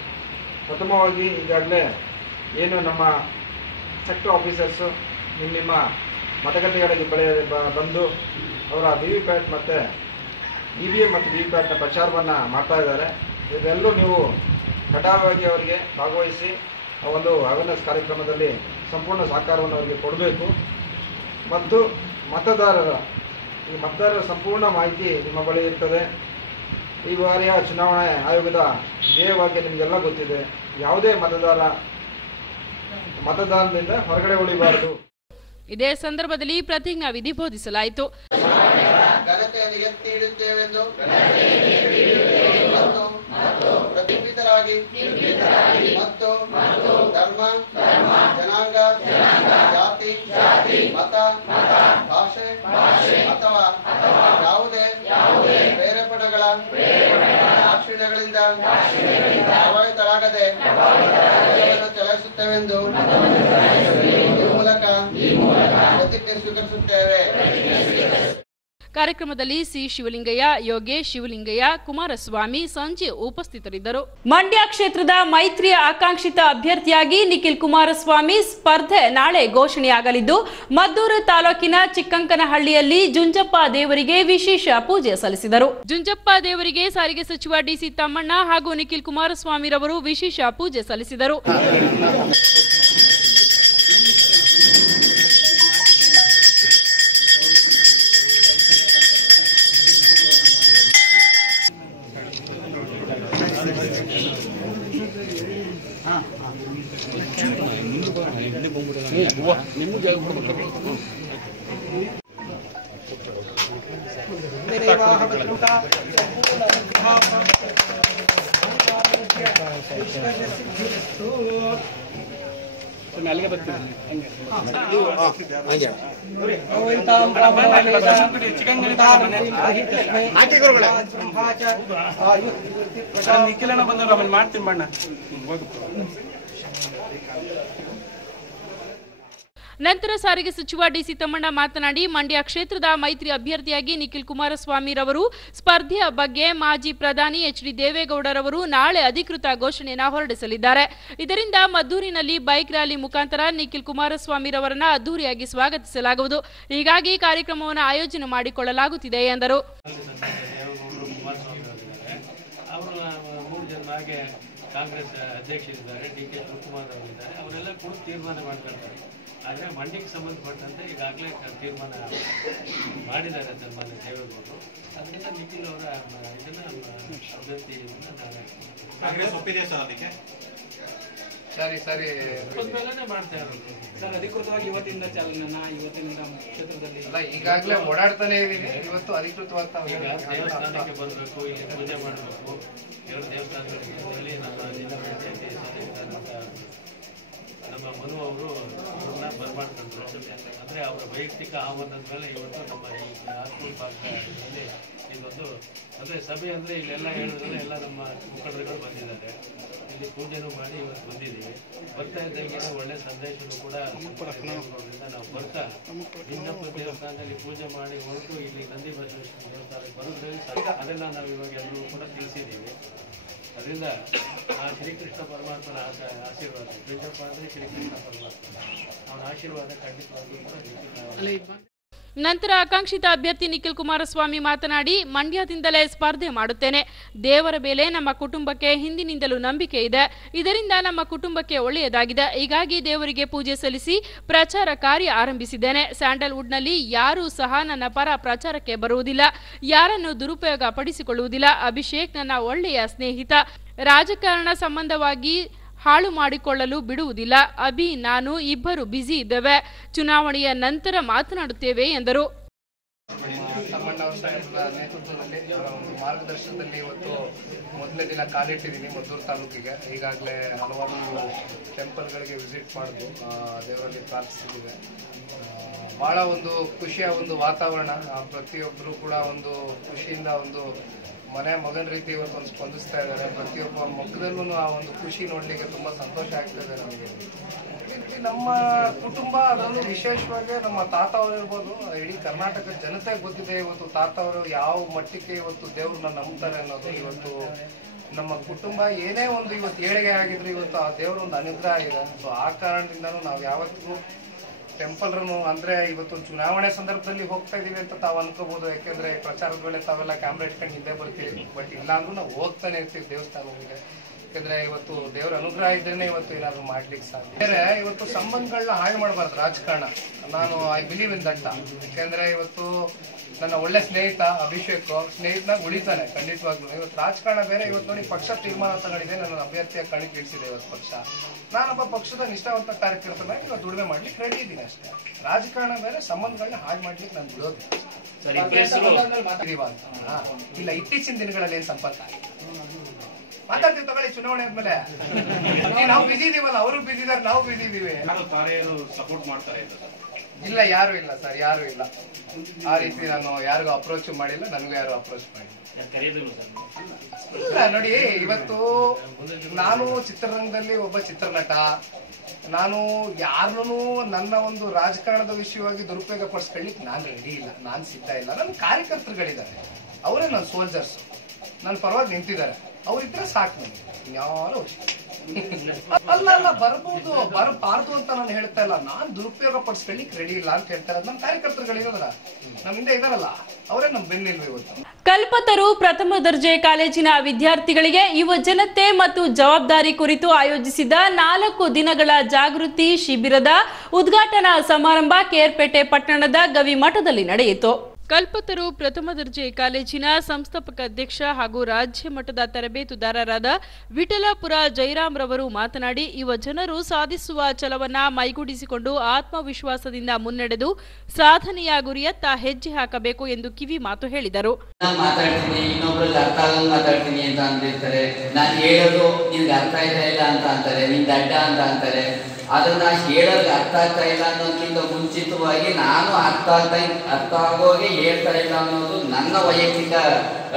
ಪ್ರಥಮವಾಗಿ ಈಗಾಗಲೇ ಏನು ನಮ್ಮ ಸೆಕ್ಟರ್ ಆಫೀಸರ್ಸು ನಿಮ್ಮ ಮತಗಟ್ಟೆಗಳಿಗೆ ಬಂದು ಅವರ ವಿವಿಪ್ಯಾಟ್ ಮತ್ತು EVM ಮತ್ತು ವಿವಿಪ್ಯಾಟ್ನ ಪ್ರಚಾರವನ್ನು ಮಾಡ್ತಾ ಇದ್ದಾರೆ. ಇದೆಲ್ಲರೂ ನೀವು ಕಡ್ಡಾಯವಾಗಿ ಅವರಿಗೆ ಭಾಗವಹಿಸಿ ಒಂದು ಅವೇರ್ನೆಸ್ ಕಾರ್ಯಕ್ರಮದಲ್ಲಿ ಸಂಪೂರ್ಣ ಸಹಕಾರವನ್ನು ಅವರಿಗೆ ಕೊಡಬೇಕು. ಮತ್ತು ಮತದಾರರ ಈ ಮತದಾರರ ಸಂಪೂರ್ಣ ಮಾಹಿತಿ ನಿಮ್ಮ ಬಳಿ ಇರ್ತದೆ. ಈ ಬಾರಿಯ ಚುನಾವಣೆ ಆಯೋಗದ ಧ್ಯೇಯವಾಗಿ ನಿಮಗೆಲ್ಲ ಗೊತ್ತಿದೆ. ಯಾವುದೇ ಮತದಾನದಿಂದ ಹೊರಗಡೆ ಉಳಿಬಾರದು. ಇದೇ ಸಂದರ್ಭದಲ್ಲಿ ಪ್ರತಿಜ್ಞಾ ವಿಧಿ ಬೋಧಿಸಲಾಯಿತು. ಘನತೆಯನ್ನು ಎತ್ತಿ ಹಿಡಿಯುತ್ತೇವೆಂದು ಮತ್ತು ಪ್ರತಿಷ್ಠಿತರಾಗಿ ಮತ್ತು ಧರ್ಮ, ಜನಾಂಗ, ಜಾತಿ, ಮತ, ಭಾಷೆ ಅಥವಾ ಯಾವುದೇ ಪ್ರೇರೇಪಣೆಗಳ ದಾಕ್ಷಿಣ್ಯಗಳಿಂದ ಪ್ರಭಾವಿತರಾಗದೆ ಮತವನ್ನು ಚಲಾಯಿಸುತ್ತೇವೆಂದು ಈ ಮೂಲಕ ಪ್ರತಿಜ್ಞೆ ಸ್ವೀಕರಿಸುತ್ತೇವೆ. ಕಾರ್ಯಕ್ರಮದಲ್ಲಿ ಸಿ ಶಿವಲಿಂಗಯ್ಯ, ಯೋಗೇಶ್ ಶಿವಲಿಂಗಯ್ಯ, ಕುಮಾರಸ್ವಾಮಿ, ಸಂಜೀವ್ ಉಪಸ್ಥಿತರಿದ್ದರು. ಮಂಡ್ಯ ಕ್ಷೇತ್ರದ ಮೈತ್ರಿಯ ಆಕಾಂಕ್ಷಿತ ಅಭ್ಯರ್ಥಿಯಾಗಿ ನಿಖಿಲ್ ಕುಮಾರಸ್ವಾಮಿ ಸ್ಪರ್ಧೆ ನಾಳೆ ಘೋಷಣೆಯಾಗಲಿದ್ದು, ಮದ್ದೂರು ತಾಲೂಕಿನ ಚಿಕ್ಕಂಕನಹಳ್ಳಿಯಲ್ಲಿ ಜುಂಜಪ್ಪ ದೇವರಿಗೆ ವಿಶೇಷ ಪೂಜೆ ಸಲ್ಲಿಸಿದರು. ಜುಂಜಪ್ಪ ದೇವರಿಗೆ ಸಾರಿಗೆ ಸಚಿವ ಡಿಸಿ ತಮ್ಮಣ್ಣ ಹಾಗೂ ನಿಖಿಲ್ ಕುಮಾರಸ್ವಾಮಿ ರವರು ವಿಶೇಷ ಪೂಜೆ ಸಲ್ಲಿಸಿದರು. ನಿಖಿಲಣ್ಣ ಬಂದವರು ಆಮೇಲೆ ಮಾಡ್ತೀನಿ ಬಣ್ಣ. ನಂತರ ಸಾರಿಗೆ ಸಚಿವ ಡಿಸಿ ತಮ್ಮಣ್ಣ ಮಾತನಾಡಿ, ಮಂಡ್ಯ ಕ್ಷೇತ್ರದ ಮೈತ್ರಿ ಅಭ್ಯರ್ಥಿಯಾಗಿ ನಿಖಿಲ್ ಕುಮಾರಸ್ವಾಮಿ ರವರು ಸ್ಪರ್ಧೆಯ ಬಗ್ಗೆ ಮಾಜಿ ಪ್ರಧಾನಿ ಎಚ್ ಡಿ ದೇವೇಗೌಡರವರು ನಾಳೆ ಅಧಿಕೃತ ಘೋಷಣೆಯನ್ನು ಹೊರಡಿಸಲಿದ್ದಾರೆ. ಇದರಿಂದ ಮದ್ದೂರಿನಲ್ಲಿ ಬೈಕ್ ರ್ಯಾಲಿ ಮುಖಾಂತರ ನಿಖಿಲ್ ಕುಮಾರಸ್ವಾಮಿ ರವರನ್ನ ಅದ್ದೂರಿಯಾಗಿ ಸ್ವಾಗತಿಸಲಾಗುವುದು. ಹೀಗಾಗಿ ಕಾರ್ಯಕ್ರಮವನ್ನು ಆಯೋಜನೆ ಮಾಡಿಕೊಳ್ಳಲಾಗುತ್ತಿದೆ ಎಂದರು. ಕಾಂಗ್ರೆಸ್ ಅಧ್ಯಕ್ಷರಿದ್ದಾರೆ, ಡಿ ಕೆ ಶಿವಕುಮಾರ್ ಅವರಿದ್ದಾರೆ, ಅವರೆಲ್ಲ ಕೂಡ ತೀರ್ಮಾನ ಮಾಡ್ಕೊಳ್ತಾರೆ. ಆದರೆ ಮಂಡ್ಯಕ್ಕೆ ಸಂಬಂಧಪಟ್ಟಂತೆ ಈಗಾಗಲೇ ತೀರ್ಮಾನ ಮಾಡಿದ್ದಾರೆ ಸನ್ಮಾನ್ಯ ದೇವೇಗೌಡರು. ಅದರಿಂದ ನಿಖಿಲ್ ಅವರ ಅಭ್ಯರ್ಥಿ ಕಾಂಗ್ರೆಸ್ ಒಪ್ಪಿದೆ ಸರ್. ಅದಕ್ಕೆ ಸರಿ ಬಂದ್ಮೇಲೆ ಮಾಡ್ತಾ ಇರೋದು ಸರ್. ಅಧಿಕೃತವಾಗಿ ಇವತ್ತಿಂದ ಚಾಲನೆ, ಇವತ್ತಿನ ಕ್ಷೇತ್ರದಲ್ಲಿ ಈಗಾಗಲೇ ಓಡಾಡ್ತಾನೆ ಇದೀವಿ. ಇವತ್ತು ಅಧಿಕೃತವಾಗಿ ಈಗ ದೇವಸ್ಥಾನಕ್ಕೆ ಬರಬೇಕು, ಇಲ್ಲಿ ಪೂಜೆ ಮಾಡಬೇಕು. 2 ದೇವಸ್ಥಾನಗಳಿಗೆ ನಮ್ಮ ಜಿಲ್ಲಾ ಪಂಚಾಯತಿ ನಮ್ಮ ಮನು ಅವರು ಅವ್ರನ್ನ ಬರ್ಮಾಡ್ತಿದ್ರು. ಅಂದರೆ ಅವರ ವೈಯಕ್ತಿಕ ಆಹ್ವಾನದ ಮೇಲೆ ಇವತ್ತು ನಮ್ಮ ಈ ಆತ್ಮೀಯ ಪಾರ್ಟಿಯಲ್ಲಿ ಇದೊಂದು ಅಂದರೆ ಸಭೆ ಅಂದರೆ ಇಲ್ಲೆಲ್ಲ ಹೇಳಿದ್ರೆ ಎಲ್ಲ ನಮ್ಮ ಮುಖಂಡರುಗಳು ಬಂದಿದ್ದಾರೆ. ಇಲ್ಲಿ ಪೂಜೆನೂ ಮಾಡಿ ಇವತ್ತು ಬಂದಿದ್ದೀವಿ. ಬರ್ತಾ ಇದ್ದಂಗೆ ಒಳ್ಳೆ ಸಂದೇಶನೂ ಕೂಡ ನಾವು ಬರ್ತಾ ಜುಂಜಪ್ಪ ದೇವಸ್ಥಾನದಲ್ಲಿ ಪೂಜೆ ಮಾಡಿ ಹೊರಟು ಇಲ್ಲಿ ಗಂಧಿ ಬಸವೇಶ್ವರ ದೇವಸ್ಥಾನಕ್ಕೆ ಬರೋದ್ರಲ್ಲಿ ಅದನ್ನು ನಾವು ಇವಾಗ ಎಲ್ಲರೂ ಕೂಡ ತಿಳಿಸಿದ್ದೀವಿ. ಅದರಿಂದ ಆ ಶ್ರೀಕೃಷ್ಣ ಪರಮಾತ್ಮನ ಆಶೀರ್ವಾದ, ಜುಂಜಪ್ಪ ಅಂದರೆ ಶ್ರೀಕೃಷ್ಣ ಪರಮಾತ್ಮ, ಅವನ ಆಶೀರ್ವಾದ ಖಂಡಿತವಾಗ್ಲೂ ಕೂಡ. ನಂತರ ಆಕಾಂಕ್ಷಿತ ಅಭ್ಯರ್ಥಿ ನಿಖಿಲ್ ಕುಮಾರಸ್ವಾಮಿ ಮಾತನಾಡಿ, ಮಂಡ್ಯದಿಂದಲೇ ಸ್ಪರ್ಧೆ ಮಾಡುತ್ತೇನೆ. ದೇವರ ಮೇಲೆ ನಮ್ಮ ಕುಟುಂಬಕ್ಕೆ ಹಿಂದಿನಿಂದಲೂ ನಂಬಿಕೆ ಇದೆ. ಇದರಿಂದ ನಮ್ಮ ಕುಟುಂಬಕ್ಕೆ ಒಳ್ಳೆಯದಾಗಿದೆ. ಹೀಗಾಗಿ ದೇವರಿಗೆ ಪೂಜೆ ಸಲ್ಲಿಸಿ ಪ್ರಚಾರ ಕಾರ್ಯ ಆರಂಭಿಸಿದ್ದೇನೆ. ಸ್ಯಾಂಡಲ್ವುಡ್ನಲ್ಲಿ ಯಾರೂ ಸಹ ನನ್ನ ಪರ ಪ್ರಚಾರಕ್ಕೆ ಬರುವುದಿಲ್ಲ, ಯಾರನ್ನು ದುರುಪಯೋಗ ಪಡಿಸಿಕೊಳ್ಳುವುದಿಲ್ಲ. ಅಭಿಷೇಕ್ ನನ್ನ ಒಳ್ಳೆಯ ಸ್ನೇಹಿತ, ರಾಜಕಾರಣ ಸಂಬಂಧವಾಗಿ ಹಾಳು ಮಾಡಿಕೊಳ್ಳಲು ಬಿಡುವುದಿಲ್ಲ. ಅಭಿ ನಾನು ಇಬ್ಬರು ಬ್ಯುಸಿ ಇದ್ದೇವೆ. ಚುನಾವಣೆಯ ನಂತರ ಮಾತನಾಡುತ್ತೇವೆ ಎಂದರು. ನೇತೃತ್ವದಲ್ಲಿ ಒಂದು ಮಾರ್ಗದರ್ಶನದಲ್ಲಿ ಇವತ್ತು ಮೊದಲನೇ ದಿನ ಕಾಲಿಟ್ಟಿದ್ದೀನಿ ಮದ್ದೂರು ತಾಲೂಕಿಗೆ. ಈಗಾಗಲೇ ಹಲವಾರು ಟೆಂಪಲ್ಗಳಿಗೆ ವಿಸಿಟ್ ಮಾಡಿದ್ವು, ದೇವರಲ್ಲಿ ಪ್ರಾರ್ಥಿಸಿದ್ದೀವಿ. ಭಾಳ ಒಂದು ಖುಷಿಯ ಒಂದು ವಾತಾವರಣ. ಪ್ರತಿಯೊಬ್ಬರು ಕೂಡ ಒಂದು ಖುಷಿಯಿಂದ ಒಂದು ಮನೆ ಮಗನ ರೀತಿ ಇವತ್ತು ಒಂದು ಸ್ಪಂದಿಸ್ತಾ ಇದ್ದಾರೆ. ಪ್ರತಿಯೊಬ್ಬ ಮುಖದಲ್ಲೂ ಆ ಒಂದು ಖುಷಿ ನೋಡಲಿಕ್ಕೆ ತುಂಬ ಸಂತೋಷ ಆಗ್ತಾ ಇದೆ ನಮಗೆ. ನಮ್ಮ ಕುಟುಂಬ, ಅದರಲ್ಲೂ ವಿಶೇಷವಾಗಿ ನಮ್ಮ ತಾತ ಅವರಿರ್ಬೋದು, ಇಡೀ ಕರ್ನಾಟಕ ಜನತೆ ಗೊತ್ತಿದೆ ಇವತ್ತು ತಾತ ಅವರು ಯಾವ ಮಟ್ಟಿಗೆ ಇವತ್ತು ದೇವ್ರನ್ನ ನಂಬ್ತಾರೆ ಅನ್ನೋದು. ಇವತ್ತು ನಮ್ಮ ಕುಟುಂಬ ಏನೇ ಒಂದು ಇವತ್ತು ಏಳಿಗೆ ಆಗಿದ್ರು ಇವತ್ತು ಆ ದೇವರೊಂದು ಅನುಗ್ರಹ ಇದೆ. ಸೊ ಆ ಕಾರಣದಿಂದನೂ ನಾವು ಯಾವತ್ತಿಗೂ ಟೆಂಪಲ್ರನ್ನು ಅಂದರೆ ಇವತ್ತು ಚುನಾವಣೆ ಸಂದರ್ಭದಲ್ಲಿ ಹೋಗ್ತಾ ಇದೀವಿ ಅಂತ ತಾವು ಅನ್ಕೋಬಹುದು. ಯಾಕೆಂದರೆ ಪ್ರಚಾರದ ವೇಳೆ ತಾವೆಲ್ಲ ಕ್ಯಾಮ್ರಾ ಇಟ್ಕೊಂಡು ಇದ್ದೇ ಬರ್ತೀವಿ. ಬಟ್ ಇಲ್ಲಾಂದ್ರೂ ನಾವು ಹೋಗ್ತಾನೆ ಇರ್ತೀವಿ ದೇವಸ್ಥಾನಗಳಿಗೆ. ಯಾಕಂದ್ರೆ ಇವತ್ತು ದೇವರ ಅನುಗ್ರಹ ಇದ್ರೇನೆ ಇವತ್ತು ಏನಾದ್ರು ಮಾಡ್ಲಿಕ್ಕೆ ಸಾಧ್ಯ. ಇವತ್ತು ಸಂಬಂಧಗಳನ್ನ ಹಾಳು ಮಾಡಬಾರ್ದು ರಾಜಕಾರಣ. ನಾನು ಐ ಬಿಲೀವ್ ಇನ್ ದಟ್. ಯಾಕೆಂದ್ರೆ ಇವತ್ತು ನನ್ನ ಒಳ್ಳೆ ಸ್ನೇಹಿತ ಅಭಿಷೇಕ್ ಸ್ನೇಹಿತನಾಗ ಉಳಿತಾನೆ ಖಂಡಿತವಾಗ್ಲೂ. ಇವತ್ತು ರಾಜಕಾರಣ ಬೇರೆ. ಇವತ್ತು ನೋಡಿ ಪಕ್ಷ ತೀರ್ಮಾನ ತಗೊಂಡಿದೆ, ನನ್ನ ಅಭ್ಯರ್ಥಿಯ ಕಾಣಿಕೆ ಇಳಿಸಿದೆ ಇವತ್ತು ಪಕ್ಷ. ನಾನೊಬ್ಬ ಪಕ್ಷದ ನಿಷ್ಠಾವಂತ ಕಾರ್ಯಕರ್ತನ ದುಡಿಮೆ ಮಾಡ್ಲಿಕ್ಕೆ ರೆಡಿ ಇದ್ದೀನಿ ಅಷ್ಟೇ. ರಾಜಕಾರಣ ಬೇರೆ, ಸಂಬಂಧಗಳನ್ನ ಹಾಳು ಮಾಡ್ಲಿಕ್ಕೆ ನಾನು ಬಿಡೋದು ಇಲ್ಲ. ಇತ್ತೀಚಿನ ದಿನಗಳಲ್ಲಿ ಏನ್ ಸಂಪರ್ಕ ಮಾತಾಡ್ತೀವಿ ತಗೊಳ್ಳಿ. ಚುನಾವಣೆ ಆದ್ಮೇಲೆ ನಾವು ಬಿಜಿ ಇದೀವಲ್ಲ, ಅವರು ಬಿಜಿ ಇದಾರೆ, ನಾವು ಬಿಜಿ ಇದೀವಿ. ಸಪೋರ್ಟ್ ಮಾಡ್ತಾರೆ ಇಲ್ಲ, ಯಾರು ಇಲ್ಲ ಸರ್, ಯಾರು ಇಲ್ಲ. ಆ ರೀತಿ ನಾನು ಯಾರಿಗೂ ಅಪ್ರೋಚ್ ಮಾಡಿಲ್ಲ, ನನಗೂ ಯಾರು ಅಪ್ರೋಚ್ ಮಾಡಿಲ್ಲ. ನೋಡಿ, ಇವತ್ತು ನಾನು ಚಿತ್ರರಂಗದಲ್ಲಿ ಒಬ್ಬ ಚಿತ್ರನಟ. ನಾನು ಯಾರನ್ನೂ ನನ್ನ ಒಂದು ರಾಜಕಾರಣದ ವಿಷಯವಾಗಿ ದುರುಪಯೋಗ ಪಡಿಸ್ಕೊಳ್ಳಿಕ್ಕೆ ನಾನು ರೆಡಿ ಇಲ್ಲ, ನಾನು ಸಿಗ್ತಾ ಇಲ್ಲ. ನನ್ನ ಕಾರ್ಯಕರ್ತರುಗಳಿದ್ದಾರೆ, ಅವರೇ ನನ್ನ ಸೋಲ್ಜರ್ಸ್, ನನ್ನ ಪರವಾಗಿ ನಿಂತಿದ್ದಾರೆ. ಅವರಿದ್ರೆ ಸಾಕು ನನಗೆ, ಯಾರು ಅಲ್ಲ ಬರ್ಬೋದು, ಬರಬಾರ್ದು ಅಂತ ನಾನು ಹೇಳ್ತಾ ಇಲ್ಲ. ನಾನು ದುರುಪಯೋಗ ಪಡಿಸ್ಕೊಳ್ಳಿಕ್ಕೆ ರೆಡಿ ಇಲ್ಲ ಅಂತ ಹೇಳ್ತಾ ಇರೋದು. ನನ್ನ ಕಾರ್ಯಕರ್ತರುಗಳಿರೋದ್ರ ನಮ್ಮ ಹಿಂದೆ ಇದಾರಲ್ಲ, ಅವರೇ ನಮ್ಮ ಬೆನ್ನೆಲುಬು ಇವತ್ತು. ಕಲ್ಪತರು ಪ್ರಥಮ ದರ್ಜೆ ಕಾಲೇಜಿನ ವಿದ್ಯಾರ್ಥಿಗಳಿಗೆ ಯುವ ಜನತೆ ಮತ್ತು ಜವಾಬ್ದಾರಿ ಕುರಿತು ಆಯೋಜಿಸಿದ 4 ದಿನಗಳ ಜಾಗೃತಿ ಶಿಬಿರದ ಉದ್ಘಾಟನಾ ಸಮಾರಂಭ ಕೇರ್ಪೇಟೆ ಪಟ್ಟಣದ ಗವಿಮಠದಲ್ಲಿ ನಡೆಯಿತು. ಕಲ್ಪತರು ಪ್ರಥಮ ದರ್ಜೆ ಕಾಲೇಜಿನ ಸಂಸ್ಥಾಪಕ ಅಧ್ಯಕ್ಷ ಹಾಗೂ ರಾಜ್ಯ ಮಟ್ಟದ ತರಬೇತುದಾರರಾದ ವಿಠಲಪುರ ಜಯರಾಮ್ ರವರು ಮಾತನಾಡಿ, ಯುವ ಜನರು ಸಾಧಿಸುವ ಛಲವನ್ನ ಮೈಗೂಡಿಸಿಕೊಂಡು ಆತ್ಮವಿಶ್ವಾಸದಿಂದ ಮುನ್ನಡೆದು ಸಾಧನೆಯ ಗುರಿಯತ್ತ ಹೆಜ್ಜೆ ಹಾಕಬೇಕು ಎಂದು ಕಿವಿ ಮಾತು ಹೇಳಿದರು. ಮಾತಾಡ್ತೀನಿ, ಇನ್ನೊಬ್ರಿಗೆ ಅರ್ಥ ಆಗಂಗ್ ಮಾತಾಡ್ತೀನಿ ಅಂತ ಅಂದಿರ್ತಾರೆ. ನಾನು ಹೇಳೋದು ನಿನ್ಗೆ ಅರ್ಥ ಆಯ್ತಾ ಇಲ್ಲ ಅಂತ ಅಂತಾರೆ, ನಿನ್ ದಡ್ಡ ಅಂತ ಅಂತಾರೆ. ಅದನ್ನ ಹೇಳೋದು ಅರ್ಥ ಆಗ್ತಾ ಇಲ್ಲ ಅನ್ನೋದಕ್ಕಿಂತ ಮುಂಚಿತವಾಗಿ ನಾನು ಅರ್ಥ ಆಗೋಗೆ ಹೇಳ್ತಾ ಇಲ್ಲ ಅನ್ನೋದು ನನ್ನ ವೈಯಕ್ತಿಕ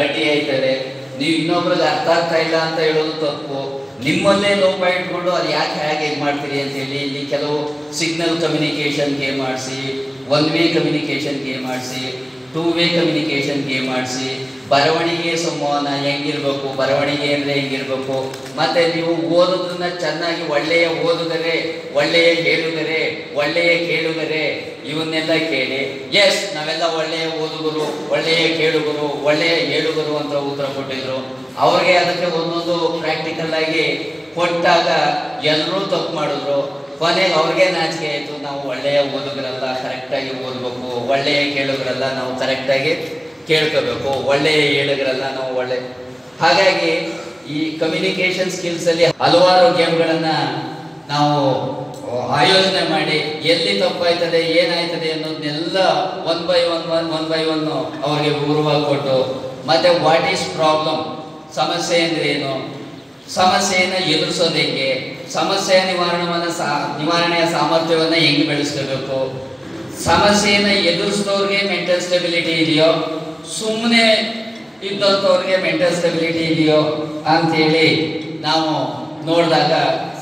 ಅಡ್ಡಿ ಆಯ್ತದೆ. ನೀವು ಇನ್ನೊಬ್ರಿಗೆ ಅರ್ಥ ಆಗ್ತಾ ಇಲ್ಲ ಅಂತ ಹೇಳೋದು ತಪ್ಪು. ನಿಮ್ಮಲ್ಲೇ ಲೋಪ ಇಟ್ಕೊಂಡು ಅದು ಯಾಕೆ ಹೇಗೆ ಇದು ಮಾಡ್ತೀರಿ ಅಂತ ಹೇಳಿ ಇಲ್ಲಿ ಕೆಲವು ಸಿಗ್ನಲ್ ಕಮ್ಯುನಿಕೇಶನ್ ಗೇಮ್ ಮಾಡಿಸಿ, 1 ವೇ ಕಮ್ಯುನಿಕೇಶನ್ ಗೇಮ್ ಮಾಡಿಸಿ, 2 ವೇ ಕಮ್ಯುನಿಕೇಶನ್ ಗೇಮ್ ಮಾಡಿಸಿ, ಬರವಣಿಗೆ ಸಂವಹನ ಹೆಂಗಿರ್ಬೇಕು, ಬರವಣಿಗೆ ಅಂದರೆ ಹೆಂಗಿರ್ಬೇಕು, ಮತ್ತು ನೀವು ಓದೋದನ್ನ ಚೆನ್ನಾಗಿ ಒಳ್ಳೆಯ ಓದುಗರೆ, ಒಳ್ಳೆಯ ಹೇಳುಗರೆ, ಒಳ್ಳೆಯ ಕೇಳುಗರೆ ಇವನ್ನೆಲ್ಲ ಕೇಳಿ ಎಸ್ ನಾವೆಲ್ಲ ಒಳ್ಳೆಯ ಓದುಗರು, ಒಳ್ಳೆಯ ಕೇಳುಗರು, ಒಳ್ಳೆಯ ಹೇಳುಗರು ಅಂತ ಉತ್ತರ ಕೊಟ್ಟಿದ್ರು. ಅವ್ರಿಗೆ ಅದಕ್ಕೆ ಒಂದೊಂದು ಪ್ರಾಕ್ಟಿಕಲ್ ಆಗಿ ಕೊಟ್ಟಾಗ ಎಲ್ಲರೂ ತಪ್ಪು ಮಾಡಿದ್ರು. ಕೊನೆಗೆ ಅವ್ರಿಗೆ ನಾಚಿಕೆ ಆಯಿತು, ನಾವು ಒಳ್ಳೆಯ ಓದುಗರಲ್ಲ, ಕರೆಕ್ಟಾಗಿ ಓದಬೇಕು, ಒಳ್ಳೆಯ ಕೇಳುಗರಲ್ಲ, ನಾವು ಕರೆಕ್ಟಾಗಿ ಕೇಳ್ಕೋಬೇಕು, ಒಳ್ಳೆಯ ಹೇಳುಗರಲ್ಲ, ನಾವು ಒಳ್ಳೆ. ಹಾಗಾಗಿ ಈ ಕಮ್ಯುನಿಕೇಶನ್ ಸ್ಕಿಲ್ಸಲ್ಲಿ ಹಲವಾರು ಗೇಮ್ಗಳನ್ನು ನಾವು ಆಯೋಜನೆ ಮಾಡಿ ಎಲ್ಲಿ ತಪ್ಪಾಯ್ತದೆ, ಏನಾಯ್ತದೆ ಅನ್ನೋದನ್ನೆಲ್ಲ ಒನ್ ಬೈ ಒನ್ ಅವ್ರಿಗೆ ವಿವರವಾಗಿ ಕೊಟ್ಟು, ಮತ್ತು ವಾಟ್ ಈಸ್ ಪ್ರಾಬ್ಲಮ್, ಸಮಸ್ಯೆ ಅಂದರೆ ಏನು, ಸಮಸ್ಯೆಯನ್ನು ಎದುರಿಸೋದು ಹೆಂಗೆ, ಸಮಸ್ಯೆಯ ನಿವಾರಣೆಯ ಸಾಮರ್ಥ್ಯವನ್ನು ಹೆಂಗೆ ಬೆಳೆಸ್ಕೋಬೇಕು, ಸಮಸ್ಯೆಯನ್ನು ಎದುರಿಸಿದವ್ರಿಗೆ ಮೆಂಟಲ್ ಸ್ಟೆಬಿಲಿಟಿ ಇದೆಯೋ, ಸುಮ್ಮನೆ ಇದ್ದಂಥವ್ರಿಗೆ ಮೆಂಟಲ್ ಸ್ಟೆಬಿಲಿಟಿ ಇದೆಯೋ ಅಂಥೇಳಿ ನಾವು ನೋಡಿದಾಗ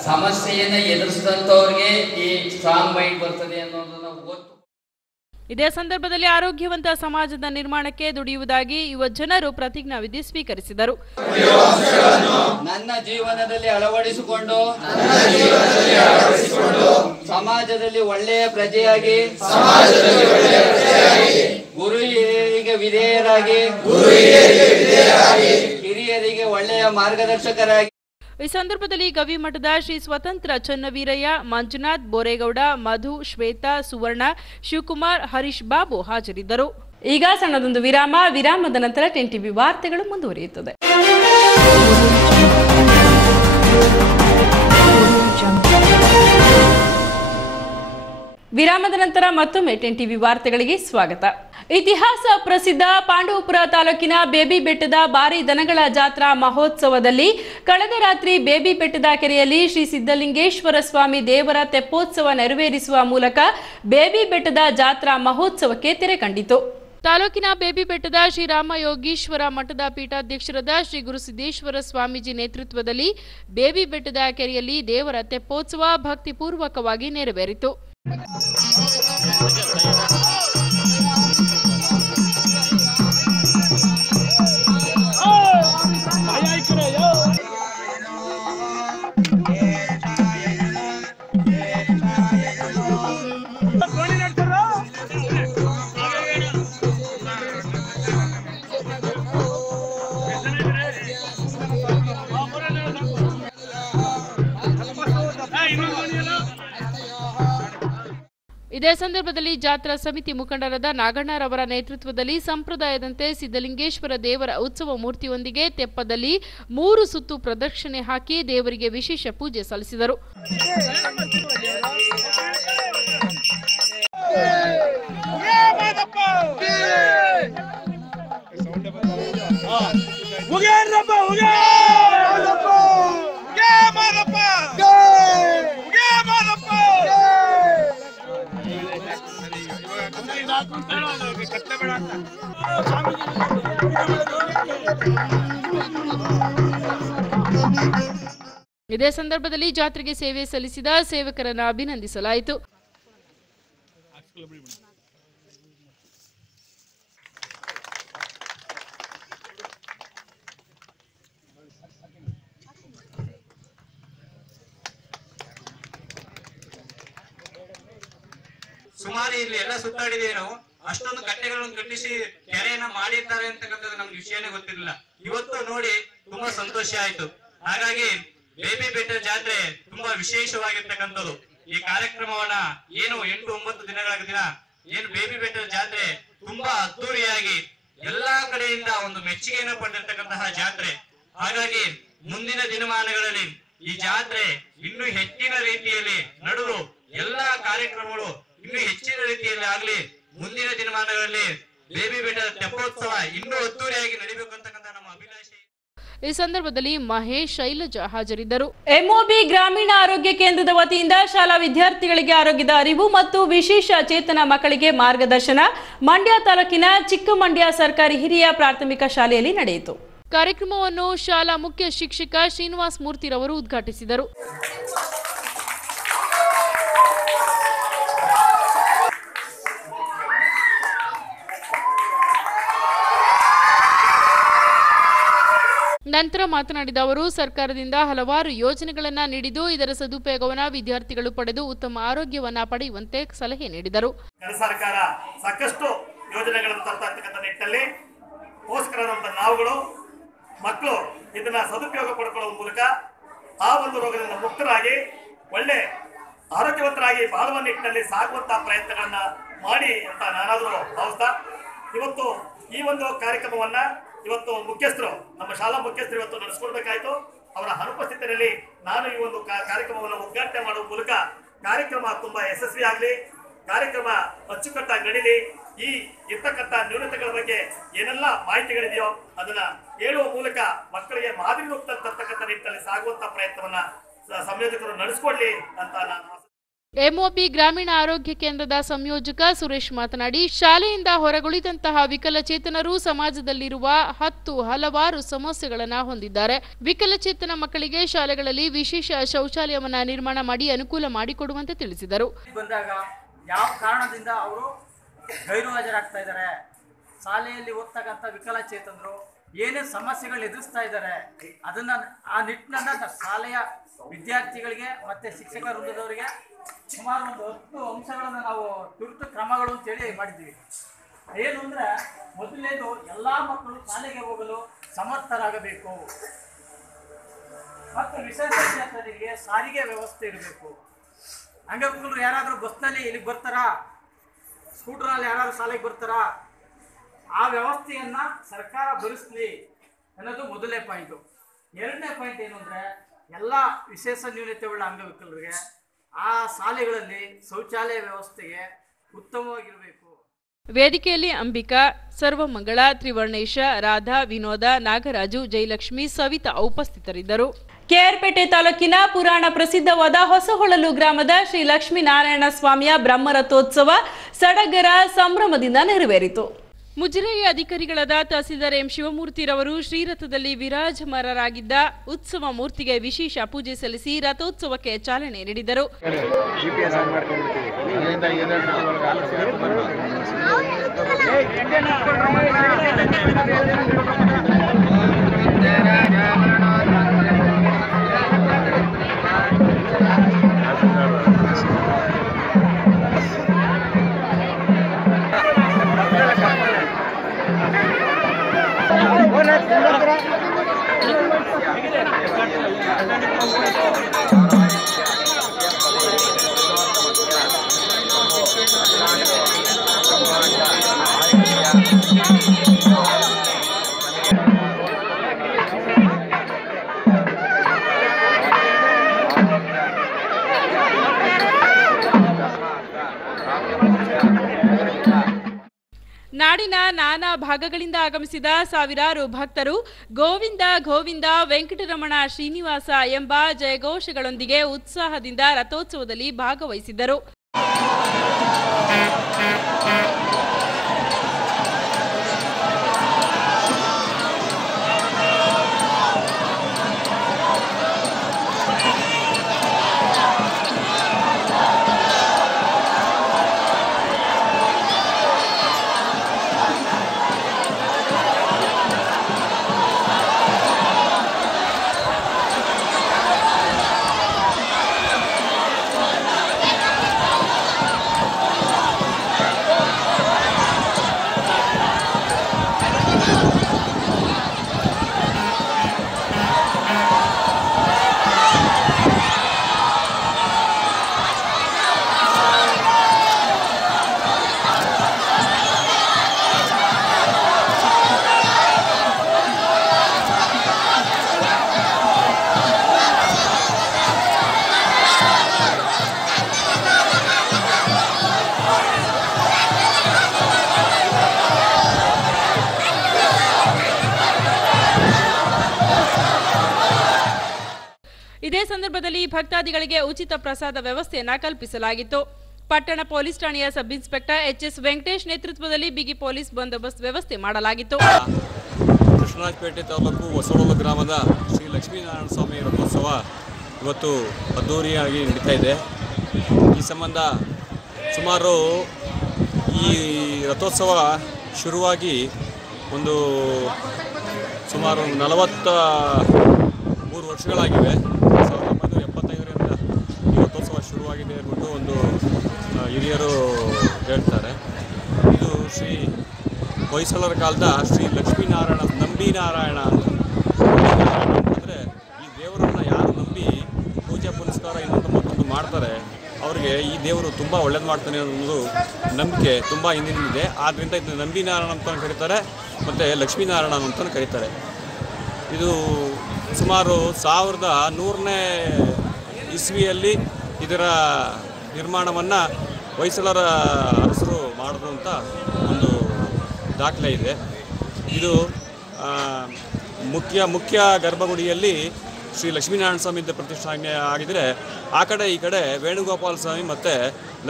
ಸಮಸ್ಯೆಯನ್ನು ಎದುರಿಸಿದಂಥವ್ರಿಗೆ ಈ ಸ್ಟ್ರಾಂಗ್ ಮೈಂಡ್ ಬರ್ತದೆ ಅನ್ನೋದನ್ನು ಗೊತ್ತು. ಇದೇ ಸಂದರ್ಭದಲ್ಲಿ ಆರೋಗ್ಯವಂತ ಸಮಾಜದ ನಿರ್ಮಾಣಕ್ಕೆ ದುಡಿಯುವುದಾಗಿ ಯುವ ಜನರು ಪ್ರತಿಜ್ಞಾವಿಧಿ ಸ್ವೀಕರಿಸಿದರು. ನನ್ನ ಜೀವನದಲ್ಲಿ ಅಳವಡಿಸಿಕೊಂಡು ಸಮಾಜದಲ್ಲಿ ಒಳ್ಳೆಯ ಪ್ರಜೆಯಾಗಿ, ಗುರು ಹಿರಿಯರಿಗೆ ವಿಧೇಯರಾಗಿ, ಹಿರಿಯರಿಗೆ ಒಳ್ಳೆಯ ಮಾರ್ಗದರ್ಶಕರಾಗಿ. ಈ ಸಂದರ್ಭದಲ್ಲಿ ಗವಿಮಠದ ಶ್ರೀ ಸ್ವತಂತ್ರ ಚನ್ನವೀರಯ್ಯ, ಮಂಜುನಾಥ್, ಬೋರೇಗೌಡ, ಮಧು, ಶ್ವೇತಾ, ಸುವರ್ಣ, ಶಿವಕುಮಾರ್, ಹರೀಶ್ ಬಾಬು ಹಾಜರಿದ್ದರು. ಈಗ ಸಣ್ಣದೊಂದು ವಿರಾಮದ ನಂತರ 10 TV ವಾರ್ತೆಗಳು ಮುಂದುವರಿಯುತ್ತದೆ. ವಿರಾಮದ ನಂತರ ಮತ್ತೊಮ್ಮೆ 10 TV ವಾರ್ತೆಗಳಿಗೆ ಸ್ವಾಗತ. ಇತಿಹಾಸ ಪ್ರಸಿದ್ಧ ಪಾಂಡವಪುರ ತಾಲೂಕಿನ ಬೇಬಿ ಬೆಟ್ಟದ ಭಾರಿ ದನಗಳ ಜಾತ್ರಾ ಮಹೋತ್ಸವದಲ್ಲಿ ಕಳೆದ ರಾತ್ರಿ ಬೇಬಿ ಬೆಟ್ಟದ ಕೆರೆಯಲ್ಲಿ ಶ್ರೀ ಸಿದ್ದಲಿಂಗೇಶ್ವರ ಸ್ವಾಮಿ ದೇವರ ತೆಪ್ಪೋತ್ಸವ ನೆರವೇರಿಸುವ ಮೂಲಕ ಬೇಬಿ ಬೆಟ್ಟದ ಜಾತ್ರಾ ಮಹೋತ್ಸವಕ್ಕೆ ತೆರೆ ಕಂಡಿತು. ತಾಲೂಕಿನ ಬೇಬಿ ಬೆಟ್ಟದ ಶ್ರೀರಾಮಯೋಗೀಶ್ವರ ಮಠದ ಪೀಠಾಧ್ಯಕ್ಷರಾದ ಶ್ರೀ ಗುರುಸಿದ್ದೇಶ್ವರ ಸ್ವಾಮೀಜಿ ನೇತೃತ್ವದಲ್ಲಿ ಬೇಬಿ ಬೆಟ್ಟದ ಕೆರೆಯಲ್ಲಿ ದೇವರ ತೆಪ್ಪೋತ್ಸವ ಭಕ್ತಿಪೂರ್ವಕವಾಗಿ ನೆರವೇರಿತು. ಇದೇ ಸಂದರ್ಭದಲ್ಲಿ ಜಾತ್ರಾ ಸಮಿತಿ ಮುಖಂಡರಾದ ನಾಗಣ್ಣರವರ ನೇತೃತ್ವದಲ್ಲಿ ಸಂಪ್ರದಾಯದಂತೆ ಸಿದ್ದಲಿಂಗೇಶ್ವರ ದೇವರ ಉತ್ಸವ ಮೂರ್ತಿಯೊಂದಿಗೆ ತೆಪ್ಪದಲ್ಲಿ 3 ಸುತ್ತು ಪ್ರದಕ್ಷಿಣೆ ಹಾಕಿ ದೇವರಿಗೆ ವಿಶೇಷ ಪೂಜೆ ಸಲ್ಲಿಸಿದರು. ಇದೇ ಸಂದರ್ಭದಲ್ಲಿ ಜಾತ್ರೆಗೆ ಸೇವೆ ಸಲ್ಲಿಸಿದ ಸೇವಕರನ್ನು ಅಭಿನಂದಿಸಲಾಯಿತು. ಸುಮಾರು ಇಲ್ಲಿ ಎಲ್ಲ ಸುತ್ತಾಡಿದ್ದೇವೆ ನಾವು. ಅಷ್ಟೊಂದು ಕಟ್ಟೆಗಳನ್ನು ಕಟ್ಟಿಸಿ ಕೆರೆಯನ್ನ ಮಾಡಿರ್ತಾರೆ ಅಂತಕ್ಕಂಥದ್ದು ನಮ್ಗೆ ವಿಷಯನೇ ಗೊತ್ತಿರಲಿಲ್ಲ. ಇವತ್ತು ನೋಡಿ ತುಂಬಾ ಸಂತೋಷ ಆಯ್ತು. ಹಾಗಾಗಿ ಬೇಬಿ ಬೆಟ್ಟ ಜಾತ್ರೆ ತುಂಬಾ ವಿಶೇಷವಾಗಿರ್ತಕ್ಕಂಥದ್ದು. ಈ ಕಾರ್ಯಕ್ರಮವನ್ನ ಏನು 8-9 ದಿನಗಳ ದಿನ ಏನು ಬೇಬಿ ಬೆಟ್ಟದ ಜಾತ್ರೆ ತುಂಬಾ ಅದ್ದೂರಿಯಾಗಿ ಎಲ್ಲಾ ಕಡೆಯಿಂದ ಒಂದು ಮೆಚ್ಚುಗೆಯನ್ನು ಪಡೆದಿರ್ತಕ್ಕಂತಹ ಜಾತ್ರೆ. ಹಾಗಾಗಿ ಮುಂದಿನ ದಿನಮಾನಗಳಲ್ಲಿ ಈ ಜಾತ್ರೆ ಇನ್ನೂ ಹೆಚ್ಚಿನ ರೀತಿಯಲ್ಲಿ ನಡೆದು ಎಲ್ಲಾ ಕಾರ್ಯಕ್ರಮಗಳು ಇನ್ನೂ ಹೆಚ್ಚಿನ ರೀತಿಯಲ್ಲಿ ಆಗಲಿ. ಮುಂದಿನ ದಿನಮಾನಗಳಲ್ಲಿ ಬೇಬಿ ಬೆಟ್ಟದ ತೆಪ್ಪೋತ್ಸವ ಇನ್ನೂ ಅದ್ದೂರಿಯಾಗಿ ನಡೀಬೇಕು ಅಂತಕ್ಕಂಥ ನಮ್ಮ ಅಭಿಲಾಷೆ. ಈ ಸಂದರ್ಭದಲ್ಲಿ ಮಹೇಶ್, ಶೈಲಜಾ ಹಾಜರಿದ್ದರು. ಎಂಒಬಿ ಗ್ರಾಮೀಣ ಆರೋಗ್ಯ ಕೇಂದ್ರದ ವತಿಯಿಂದ ಶಾಲಾ ವಿದ್ಯಾರ್ಥಿಗಳಿಗೆ ಆರೋಗ್ಯದ ಅರಿವು ಮತ್ತು ವಿಶೇಷ ಚೇತನ ಮಕ್ಕಳಿಗೆ ಮಾರ್ಗದರ್ಶನ ಮಂಡ್ಯ ತಾಲೂಕಿನ ಚಿಕ್ಕಮಂಡ್ಯ ಸರ್ಕಾರಿ ಹಿರಿಯ ಪ್ರಾಥಮಿಕ ಶಾಲೆಯಲ್ಲಿ ನಡೆಯಿತು. ಕಾರ್ಯಕ್ರಮವನ್ನು ಶಾಲಾ ಮುಖ್ಯ ಶಿಕ್ಷಕ ಶ್ರೀನಿವಾಸ್ ಮೂರ್ತಿರವರು ಉದ್ಘಾಟಿಸಿದರು. ನಂತರ ಮಾತನಾಡಿದ ಅವರು, ಸರ್ಕಾರದಿಂದ ಹಲವಾರು ಯೋಜನೆಗಳನ್ನು ನೀಡಿದ್ದು ಇದರ ಸದುಪಯೋಗವನ್ನು ವಿದ್ಯಾರ್ಥಿಗಳು ಪಡೆದು ಉತ್ತಮ ಆರೋಗ್ಯವನ್ನು ಪಡೆಯುವಂತೆ ಸಲಹೆ ನೀಡಿದರು. ಸರ್ಕಾರ ಸಾಕಷ್ಟು ಯೋಜನೆಗಳನ್ನು ತರ್ತಕ್ಕಂಥ ನಿಟ್ಟಿನಲ್ಲಿ ಪೋಷಕರಾದಂಥ ನಾವುಗಳು ಮಕ್ಕಳು ಇದನ್ನ ಸದುಪಯೋಗ ಪಡ್ಕೊಳ್ಳುವ ಮೂಲಕ ಆ ಒಂದು ರೋಗದಿಂದ ಮುಕ್ತರಾಗಿ ಒಳ್ಳೆ ಆರೋಗ್ಯವಂತರಾಗಿ ಬಾಳುವ ನಿಟ್ಟಿನಲ್ಲಿ ಸಾಗುವಂತಹ ಪ್ರಯತ್ನಗಳನ್ನ ಮಾಡಿ ಅಂತ ನಾನಾದರೂ ಭಾವಿಸ್ತಾ ಇವತ್ತು ಈ ಒಂದು ಕಾರ್ಯಕ್ರಮವನ್ನ ಇವತ್ತು ಮುಖ್ಯಸ್ಥರು ನಮ್ಮ ಶಾಲಾ ಮುಖ್ಯಸ್ಥರು ಇವತ್ತು ನಡೆಸ್ಕೊಡ್ಬೇಕಾಯ್ತು. ಅವರ ಅನುಪಸ್ಥಿತಿಯಲ್ಲಿ ನಾನು ಈ ಒಂದು ಕಾರ್ಯಕ್ರಮವನ್ನು ಉದ್ಘಾಟನೆ ಮಾಡುವ ಮೂಲಕ ಕಾರ್ಯಕ್ರಮ ತುಂಬಾ ಯಶಸ್ವಿ ಆಗಲಿ, ಕಾರ್ಯಕ್ರಮ ಅಚ್ಚುಕಟ್ಟಾಗಿ ನಡೀಲಿ. ಈ ಇರ್ತಕ್ಕಂಥ ನ್ಯೂನತೆಗಳ ಬಗ್ಗೆ ಏನೆಲ್ಲ ಮಾಹಿತಿಗಳಿದೆಯೋ ಅದನ್ನ ಹೇಳುವ ಮೂಲಕ ಮಕ್ಕಳಿಗೆ ಮಾದರಿ ತರ್ತಕ್ಕಂಥ ನಿಟ್ಟಿನಲ್ಲಿ ಸಾಗುವಂತ ಪ್ರಯತ್ನವನ್ನ ಸಂಯೋಜಕರು ನಡೆಸಿಕೊಡ್ಲಿ ಅಂತ ನಾನು. ಎಂಒಬಿ ಗ್ರಾಮೀಣ ಆರೋಗ್ಯ ಕೇಂದ್ರದ ಸಂಯೋಜಕ ಸುರೇಶ್ ಮಾತನಾಡಿ, ಶಾಲೆಯಿಂದ ಹೊರಗುಳಿದಂತಹ ವಿಕಲಚೇತನರು ಸಮಾಜದಲ್ಲಿರುವ ಹಲವಾರು ಸಮಸ್ಯೆಗಳನ್ನು ಹೊಂದಿದ್ದಾರೆ. ವಿಕಲಚೇತನ ಮಕ್ಕಳಿಗೆ ಶಾಲೆಗಳಲ್ಲಿ ವಿಶೇಷ ಶೌಚಾಲಯವನ್ನ ನಿರ್ಮಾಣ ಮಾಡಿ ಅನುಕೂಲ ಮಾಡಿಕೊಡುವಂತೆ ತಿಳಿಸಿದರು. ಬಂದಾಗ ಯಾವ ಕಾರಣದಿಂದ ಅವರು ಗೈರು ಹಾಜರಾಗ್ತಾ ಇದ್ದಾರೆ, ಶಾಲೆಯಲ್ಲಿ ಓದ್ತಕ್ಕಂಥ ವಿಕಲಚೇತನರು ಏನೇ ಸಮಸ್ಯೆಗಳು ಎದುರಿಸ್ತಾ ಇದ್ದಾರೆ ಅದನ್ನ ಆ ನಿಟ್ಟಿನ ಶಾಲೆಯ ವಿದ್ಯಾರ್ಥಿಗಳಿಗೆ ಮತ್ತೆ ಶಿಕ್ಷಕ ವೃಂದದವರಿಗೆ ಸುಮಾರು ಒಂದು 10 ಅಂಶಗಳನ್ನು ನಾವು ತುರ್ತು ಕ್ರಮಗಳು ಅಂತೇಳಿ ಮಾಡಿದ್ದೀವಿ. ಏನು ಅಂದರೆ ಮೊದಲನೇದು ಎಲ್ಲ ಮಕ್ಕಳು ಶಾಲೆಗೆ ಹೋಗಲು ಸಮರ್ಥರಾಗಬೇಕು ಮತ್ತು ವಿಶೇಷಚೇತನರಿಗೆ ಸಾರಿಗೆ ವ್ಯವಸ್ಥೆ ಇರಬೇಕು. ಅಂಗವಿಕಲರು ಯಾರಾದರೂ ಬಸ್ನಲ್ಲಿ ಇಲ್ಲಿಗೆ ಬರ್ತಾರಾ, ಸ್ಕೂಟರಲ್ಲಿ ಯಾರಾದರೂ ಶಾಲೆಗೆ ಬರ್ತಾರಾ, ಆ ವ್ಯವಸ್ಥೆಯನ್ನು ಸರ್ಕಾರ ಭರಿಸಲಿ ಅನ್ನೋದು ಮೊದಲನೇ ಪಾಯಿಂಟು. ಎರಡನೇ ಪಾಯಿಂಟ್ ಏನು ಅಂದರೆ ಎಲ್ಲ ವಿಶೇಷ ನ್ಯೂನತೆಯುಳ್ಳ ಅಂಗವಿಕಲರಿಗೆ ಆ ಶಾಲೆಗಳಲ್ಲಿ ಶೌಚಾಲಯ ವ್ಯವಸ್ಥೆಗೆ ಉತ್ತಮವಾಗಿರಬೇಕು. ವೇದಿಕೆಯಲ್ಲಿ ಅಂಬಿಕಾ, ಸರ್ವಮಂಗಳ, ತ್ರಿವರ್ಣೇಶ, ರಾಧಾ, ವಿನೋದ, ನಾಗರಾಜು, ಜಯಲಕ್ಷ್ಮಿ, ಸವಿತಾ ಉಪಸ್ಥಿತರಿದ್ದರು. ಕೆಆರ್ಪೇಟೆ ತಾಲೂಕಿನ ಪುರಾಣ ಪ್ರಸಿದ್ಧವಾದ ಹೊಸಹೊಳಲು ಗ್ರಾಮದ ಶ್ರೀ ಲಕ್ಷ್ಮೀನಾರಾಯಣ ಸ್ವಾಮಿಯ ಬ್ರಹ್ಮರಥೋತ್ಸವ ಸಡಗರ ಸಂಭ್ರಮದಿಂದ ನೆರವೇರಿತು. ಮುಜರಾಯಿ ಅಧಿಕಾರಿಗಳಾದ ತಹಸೀಲ್ದಾರ್ ಎಂ ಶಿವಮೂರ್ತಿರವರು ಶ್ರೀರಥದಲ್ಲಿ ವಿರಾಜಮಾನರಾಗಿದ್ದ ಉತ್ಸವ ಮೂರ್ತಿಗೆ ವಿಶೇಷ ಪೂಜೆ ಸಲ್ಲಿಸಿ ರಥೋತ್ಸವಕ್ಕೆ ಚಾಲನೆ ನೀಡಿದರು. ನಾಡಿನ ನಾನಾ ಭಾಗಗಳಿಂದ ಆಗಮಿಸಿದ ಸಾವಿರಾರು ಭಕ್ತರು ಗೋವಿಂದ ಗೋವಿಂದ ವೆಂಕಟರಮಣ ಶ್ರೀನಿವಾಸ ಎಂಬ ಜಯಘೋಷಗಳೊಂದಿಗೆ ಉತ್ಸಾಹದಿಂದ ರಥೋತ್ಸವದಲ್ಲಿ ಭಾಗವಹಿಸಿದ್ದರು. ಇದೇ ಸಂದರ್ಭದಲ್ಲಿ ಭಕ್ತಾದಿಗಳಿಗೆ ಉಚಿತ ಪ್ರಸಾದ ವ್ಯವಸ್ಥೆಯನ್ನ ಕಲ್ಪಿಸಲಾಗಿತ್ತು. ಪಟ್ಟಣ ಪೊಲೀಸ್ ಠಾಣೆಯ ಸಬ್ ಇನ್ಸ್ಪೆಕ್ಟರ್ ಎಚ್.ಎಸ್. ವೆಂಕಟೇಶ್ ನೇತೃತ್ವದಲ್ಲಿ ಬಿಗಿ ಪೊಲೀಸ್ ಬಂದೋಬಸ್ತ್ ವ್ಯವಸ್ಥೆ ಮಾಡಲಾಗಿತ್ತು. ಕೃಷ್ಣರಾಜಪೇಟೆ ತಾಲೂಕು ಹೊಸಳಲು ಗ್ರಾಮದ ಶ್ರೀ ಲಕ್ಷ್ಮೀನಾರಾಯಣ ಸ್ವಾಮಿ ರಥೋತ್ಸವ ಇವತ್ತು ಅದ್ದೂರಿಯಾಗಿ ನಡೀತಾ ಇದೆ. ಈ ಸಂಬಂಧ ಸುಮಾರು ಈ ರಥೋತ್ಸವ ಶುರುವಾಗಿ ಸುಮಾರು 43 ವರ್ಷಗಳಾಗಿವೆ. 1975ರಿಂದ ಈ ರಥೋತ್ಸವ ಶುರುವಾಗಿದೆ ಅಂದ್ಬಿಟ್ಟು ಹಿರಿಯರು ಹೇಳ್ತಾರೆ. ಇದು ಶ್ರೀ ಹೊಯ್ಸಳರ ಕಾಲದ ಶ್ರೀ ಲಕ್ಷ್ಮೀನಾರಾಯಣ ನಂಬಿನಾರಾಯಣ ಅಂದರೆ ಈ ದೇವರನ್ನು ಯಾರು ನಂಬಿ ಪೂಜೆ ಪುನಸ್ಕಾರ ಇನ್ನೊಂದು ಮತ್ತೊಂದು ಮಾಡ್ತಾರೆ ಅವರಿಗೆ ಈ ದೇವರು ತುಂಬ ಒಳ್ಳೇದು ಮಾಡ್ತಾನೆ ಅನ್ನೋದು ನಂಬಿಕೆ ತುಂಬ ಹಿಂದಿನಿಂದಿದೆ. ಆದ್ದರಿಂದ ಇದನ್ನು ನಂಬಿನಾರಾಯಣ ಅಂತ ಕರೀತಾರೆ ಮತ್ತು ಲಕ್ಷ್ಮೀನಾರಾಯಣ ಅಂತ ಕರೀತಾರೆ. ಇದು ಸುಮಾರು 1100ನೇ ಇಸ್ವಿಯಲ್ಲಿ ಇದರ ನಿರ್ಮಾಣವನ್ನು ಹೊಯ್ಸಳರ ಅರಸರು ಮಾಡಿದ್ರು ಅಂತ ಒಂದು ದಾಖಲೆ ಇದೆ. ಇದು ಮುಖ್ಯ ಗರ್ಭಗುಡಿಯಲ್ಲಿ ಶ್ರೀ ಲಕ್ಷ್ಮೀನಾರಾಯಣ ಸ್ವಾಮಿ ಪ್ರತಿಷ್ಠಾಪನೆ ಆಗಿದ್ದರೆ ಆ ಕಡೆ ಈ ಕಡೆ ವೇಣುಗೋಪಾಲ ಸ್ವಾಮಿ ಮತ್ತು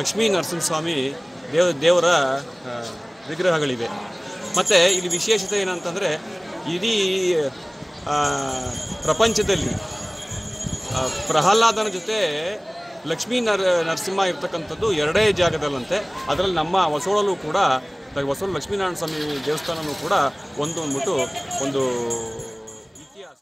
ಲಕ್ಷ್ಮೀ ನರಸಿಂಹಸ್ವಾಮಿ ದೇವರ ವಿಗ್ರಹಗಳಿವೆ. ಮತ್ತು ಇಲ್ಲಿ ವಿಶೇಷತೆ ಏನಂತಂದರೆ ಇಡೀ ಪ್ರಪಂಚದಲ್ಲಿ ಪ್ರಹ್ಲಾದನ ಜೊತೆ ಲಕ್ಷ್ಮೀ ನರಸಿಂಹ ಇರ್ತಕ್ಕಂಥದ್ದು 2 ಜಾಗದಲ್ಲಂತೆ. ಅದರಲ್ಲಿ ನಮ್ಮ ಹೊಸಳಲು ಕೂಡ ಹೊಸಳು ಲಕ್ಷ್ಮೀನಾರಾಯಣ ಸ್ವಾಮಿ ದೇವಸ್ಥಾನವೂ ಕೂಡ ಅಂದ್ಬಿಟ್ಟು ಒಂದು ಇತಿಹಾಸ.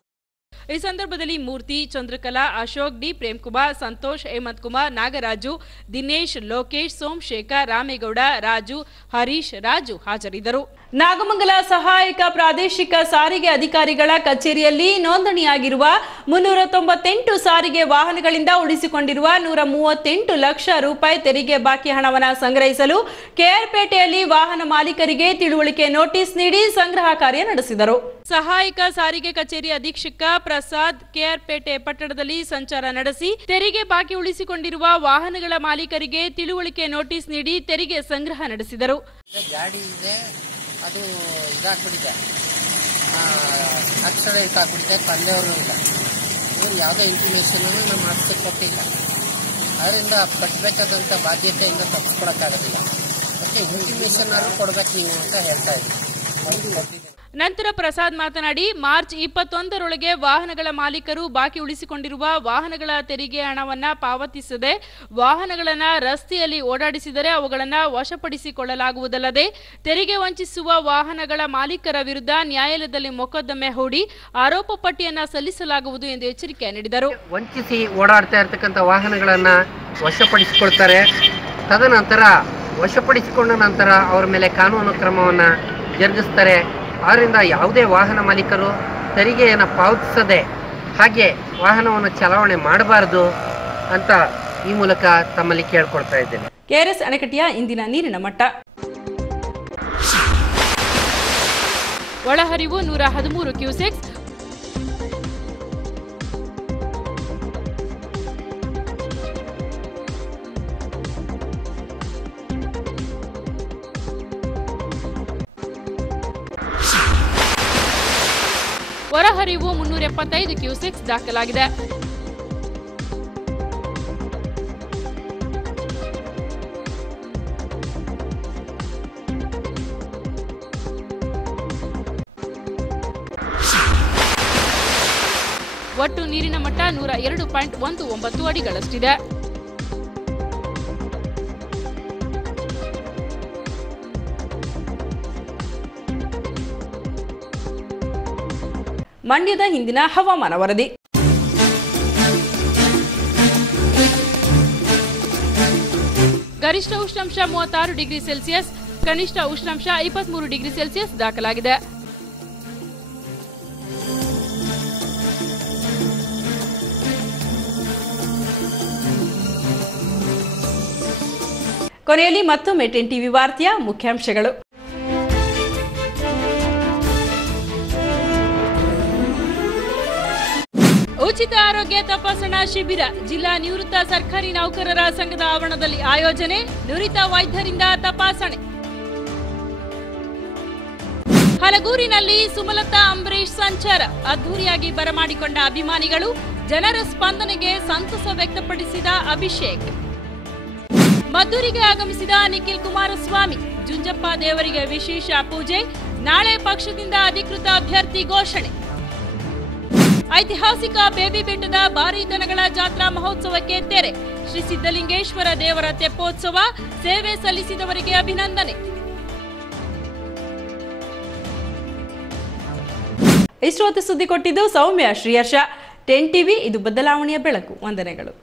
ಈ ಸಂದರ್ಭದಲ್ಲಿ ಮೂರ್ತಿ, ಚಂದ್ರಕಲಾ, ಅಶೋಕ್, ಡಿ ಪ್ರೇಮ್ಕುಮಾರ್, ಸಂತೋಷ್, ಹೇಮಂತ್ ಕುಮಾರ್, ನಾಗರಾಜು, ದಿನೇಶ್, ಲೋಕೇಶ್, ಸೋಮಶೇಖರ್, ರಾಮೇಗೌಡ, ರಾಜು, ಹರೀಶ್, ರಾಜು ಹಾಜರಿದ್ದರು. ನಾಗಮಂಗಲ ಸಹಾಯಕ ಪ್ರಾದೇಶಿಕ ಸಾರಿಗೆ ಅಧಿಕಾರಿಗಳ ಕಚೇರಿಯಲ್ಲಿ ನೋಂದಣಿಯಾಗಿರುವ 398 ಸಾರಿಗೆ ವಾಹನಗಳಿಂದ ಉಳಿಸಿಕೊಂಡಿರುವ 138 ಲಕ್ಷ ರೂಪಾಯಿ ತೆರಿಗೆ ಬಾಕಿ ಹಣವನ್ನು ಸಂಗ್ರಹಿಸಲು ಕೆಆರ್ಪೇಟೆಯಲ್ಲಿ ವಾಹನ ಮಾಲೀಕರಿಗೆ ತಿಳುವಳಿಕೆ ನೋಟಿಸ್ ನೀಡಿ ಸಂಗ್ರಹ ಕಾರ್ಯ ನಡೆಸಿದರು. ಸಹಾಯಕ ಸಾರಿಗೆ ಕಚೇರಿ ಅಧೀಕ್ಷಕ ಪ್ರಸಾದ್ ಕೆಆರ್ಪೇಟೆ ಪಟ್ಟಣದಲ್ಲಿ ಸಂಚಾರ ನಡೆಸಿ ತೆರಿಗೆ ಬಾಕಿ ಉಳಿಸಿಕೊಂಡಿರುವ ವಾಹನಗಳ ಮಾಲೀಕರಿಗೆ ತಿಳುವಳಿಕೆ ನೋಟಿಸ್ ನೀಡಿ ತೆರಿಗೆ ಸಂಗ್ರಹ ನಡೆಸಿದರು. ಅದು ಇದಾಗ್ಬಿಟ್ಟಿದೆ, ಆಕ್ಸಿಡೆಂಟ್ ಆಗ್ಬಿಟ್ಟಿದೆ, ತಂದೆಯವರು ಇದೆ, ಯಾವುದೇ ಇಂಟಿಮೇಷನ್ ನಾವು ಮಾಡಿಸಿ ಕೊಟ್ಟಿಲ್ಲ. ಅದರಿಂದ ಕಟ್ಟಬೇಕಾದಂಥ ಬಾಧ್ಯತೆಯಿಂದ ತಪ್ಪಿಸ್ಕೊಳಕ್ಕಾಗೋದಿಲ್ಲ. ಅದಕ್ಕೆ ಇಂಟಿಮೇಷನ್ ಆಗಿ ಕೊಡ್ಬೇಕು ನೀವು ಅಂತ ಹೇಳ್ತಾ ಇದ್ದೀವಿ. ನಂತರ ಪ್ರಸಾದ್ ಮಾತನಾಡಿ, ಮಾರ್ಚ್ 21ರೊಳಗೆ ವಾಹನಗಳ ಮಾಲೀಕರು ಬಾಕಿ ಉಳಿಸಿಕೊಂಡಿರುವ ವಾಹನಗಳ ತೆರಿಗೆ ಹಣವನ್ನು ಪಾವತಿಸದೆ ವಾಹನಗಳನ್ನು ರಸ್ತೆಯಲ್ಲಿ ಓಡಾಡಿಸಿದರೆ ಅವುಗಳನ್ನು ವಶಪಡಿಸಿಕೊಳ್ಳಲಾಗುವುದಲ್ಲದೆ ತೆರಿಗೆ ವಂಚಿಸುವ ವಾಹನಗಳ ಮಾಲೀಕರ ವಿರುದ್ಧ ನ್ಯಾಯಾಲಯದಲ್ಲಿ ಮೊಕದ್ದಮೆ ಹೂಡಿ ಆರೋಪ ಪಟ್ಟಿಯನ್ನು ಸಲ್ಲಿಸಲಾಗುವುದು ಎಂದು ಎಚ್ಚರಿಕೆ ನೀಡಿದರು. ವಂಚಿಸಿ ಓಡಾಡ್ತಾ ಇರತಕ್ಕಂಥ ವಾಹನಗಳನ್ನು ವಶಪಡಿಸಿಕೊಳ್ತಾರೆ. ತದನಂತರ ವಶಪಡಿಸಿಕೊಂಡ ನಂತರ ಅವರ ಮೇಲೆ ಕಾನೂನು ಕ್ರಮವನ್ನು ಜರುಗಿಸ್ತಾರೆ. ಆದ್ದರಿಂದ ಯಾವುದೇ ವಾಹನ ಮಾಲೀಕರು ತೆರಿಗೆಯನ್ನು ಪಾವತಿಸದೆ ಹಾಗೆ ವಾಹನವನ್ನು ಚಲಾವಣೆ ಮಾಡಬಾರದು ಅಂತ ಈ ಮೂಲಕ ತಮ್ಮಲ್ಲಿ ಕೇಳ್ಕೊಳ್ತಾ ಇದ್ದೇನೆ. ಕೆಆರ್ಎಸ್ ಅಣೆಕಟ್ಟೆಯ ಇಂದಿನ ನೀರಿನ ಮಟ್ಟ ಒಳಹರಿವು 113 ಕ್ಯೂಸೆಕ್ಸ್, ಒಳಹರಿವು 375 ಕ್ಯೂಸೆಕ್ಸ್ ದಾಖಲಾಗಿದೆ. ಒಟ್ಟು ನೀರಿನ ಮಟ್ಟ 102.19 ಅಡಿಗಳಷ್ಟಿದೆ. ಮಂಡ್ಯದ ಇಂದಿನ ಹವಾಮಾನ ವರದಿ. ಗರಿಷ್ಠ ಉಷ್ಣಾಂಶ 36 ಡಿಗ್ರಿ ಸೆಲ್ಸಿಯಸ್, ಕನಿಷ್ಠ ಉಷ್ಣಾಂಶ 23 ಡಿಗ್ರಿ ಸೆಲ್ಸಿಯಸ್ ದಾಖಲಾಗಿದೆ. ಕೊನೆಯಲ್ಲಿ ಮತ್ತೊಮ್ಮೆ 10 ಟಿವಿ ವಾರ್ತೆಯ ಮುಖ್ಯಾಂಶಗಳು. ಉಚಿತ ಆರೋಗ್ಯ ತಪಾಸಣಾ ಶಿಬಿರ ಜಿಲ್ಲಾ ನಿವೃತ್ತ ಸರ್ಕಾರಿ ನೌಕರರ ಸಂಘದ ಆವರಣದಲ್ಲಿ ಆಯೋಜನೆ, ನುರಿತ ವೈದ್ಯರಿಂದ ತಪಾಸಣೆ. ಹಲಗೂರಿನಲ್ಲಿ ಸುಮಲತಾ ಅಂಬರೀಶ್ ಸಂಚಾರ ಅದ್ದೂರಿಯಾಗಿ ಬರಮಾಡಿಕೊಂಡ ಅಭಿಮಾನಿಗಳು, ಜನರ ಸ್ಪಂದನೆಗೆ ಸಂತಸ ವ್ಯಕ್ತಪಡಿಸಿದ ಅಭಿಷೇಕ್. ಮದ್ದೂರಿಗೆ ಆಗಮಿಸಿದ ನಿಖಿಲ್ ಕುಮಾರಸ್ವಾಮಿ, ಜುಂಜಪ್ಪ ದೇವರಿಗೆ ವಿಶೇಷ ಪೂಜೆ, ನಾಳೆ ಪಕ್ಷದಿಂದ ಅಧಿಕೃತ ಅಭ್ಯರ್ಥಿ ಘೋಷಣೆ. ಐತಿಹಾಸಿಕ ಬೇಬಿ ಬೆಟ್ಟದ ಭಾರೀ ದನಗಳ ಜಾತ್ರಾ ಮಹೋತ್ಸವಕ್ಕೆ ತೆರೆ, ಶ್ರೀ ಸಿದ್ದಲಿಂಗೇಶ್ವರ ದೇವರ ತೆಪ್ಪೋತ್ಸವ, ಸೇವೆ ಸಲ್ಲಿಸಿದವರಿಗೆ ಅಭಿನಂದನೆ. ಇಷ್ಟು ಹೊತ್ತು ಸುದ್ದಿ ಕೊಟ್ಟಿದ್ದು ಸೌಮ್ಯ ಶ್ರೀಹರ್ಷ. 10 ಟಿವಿ, ಇದು ಬದಲಾವಣೆಯ ಬೆಳಕು. ವಂದನೆಗಳು.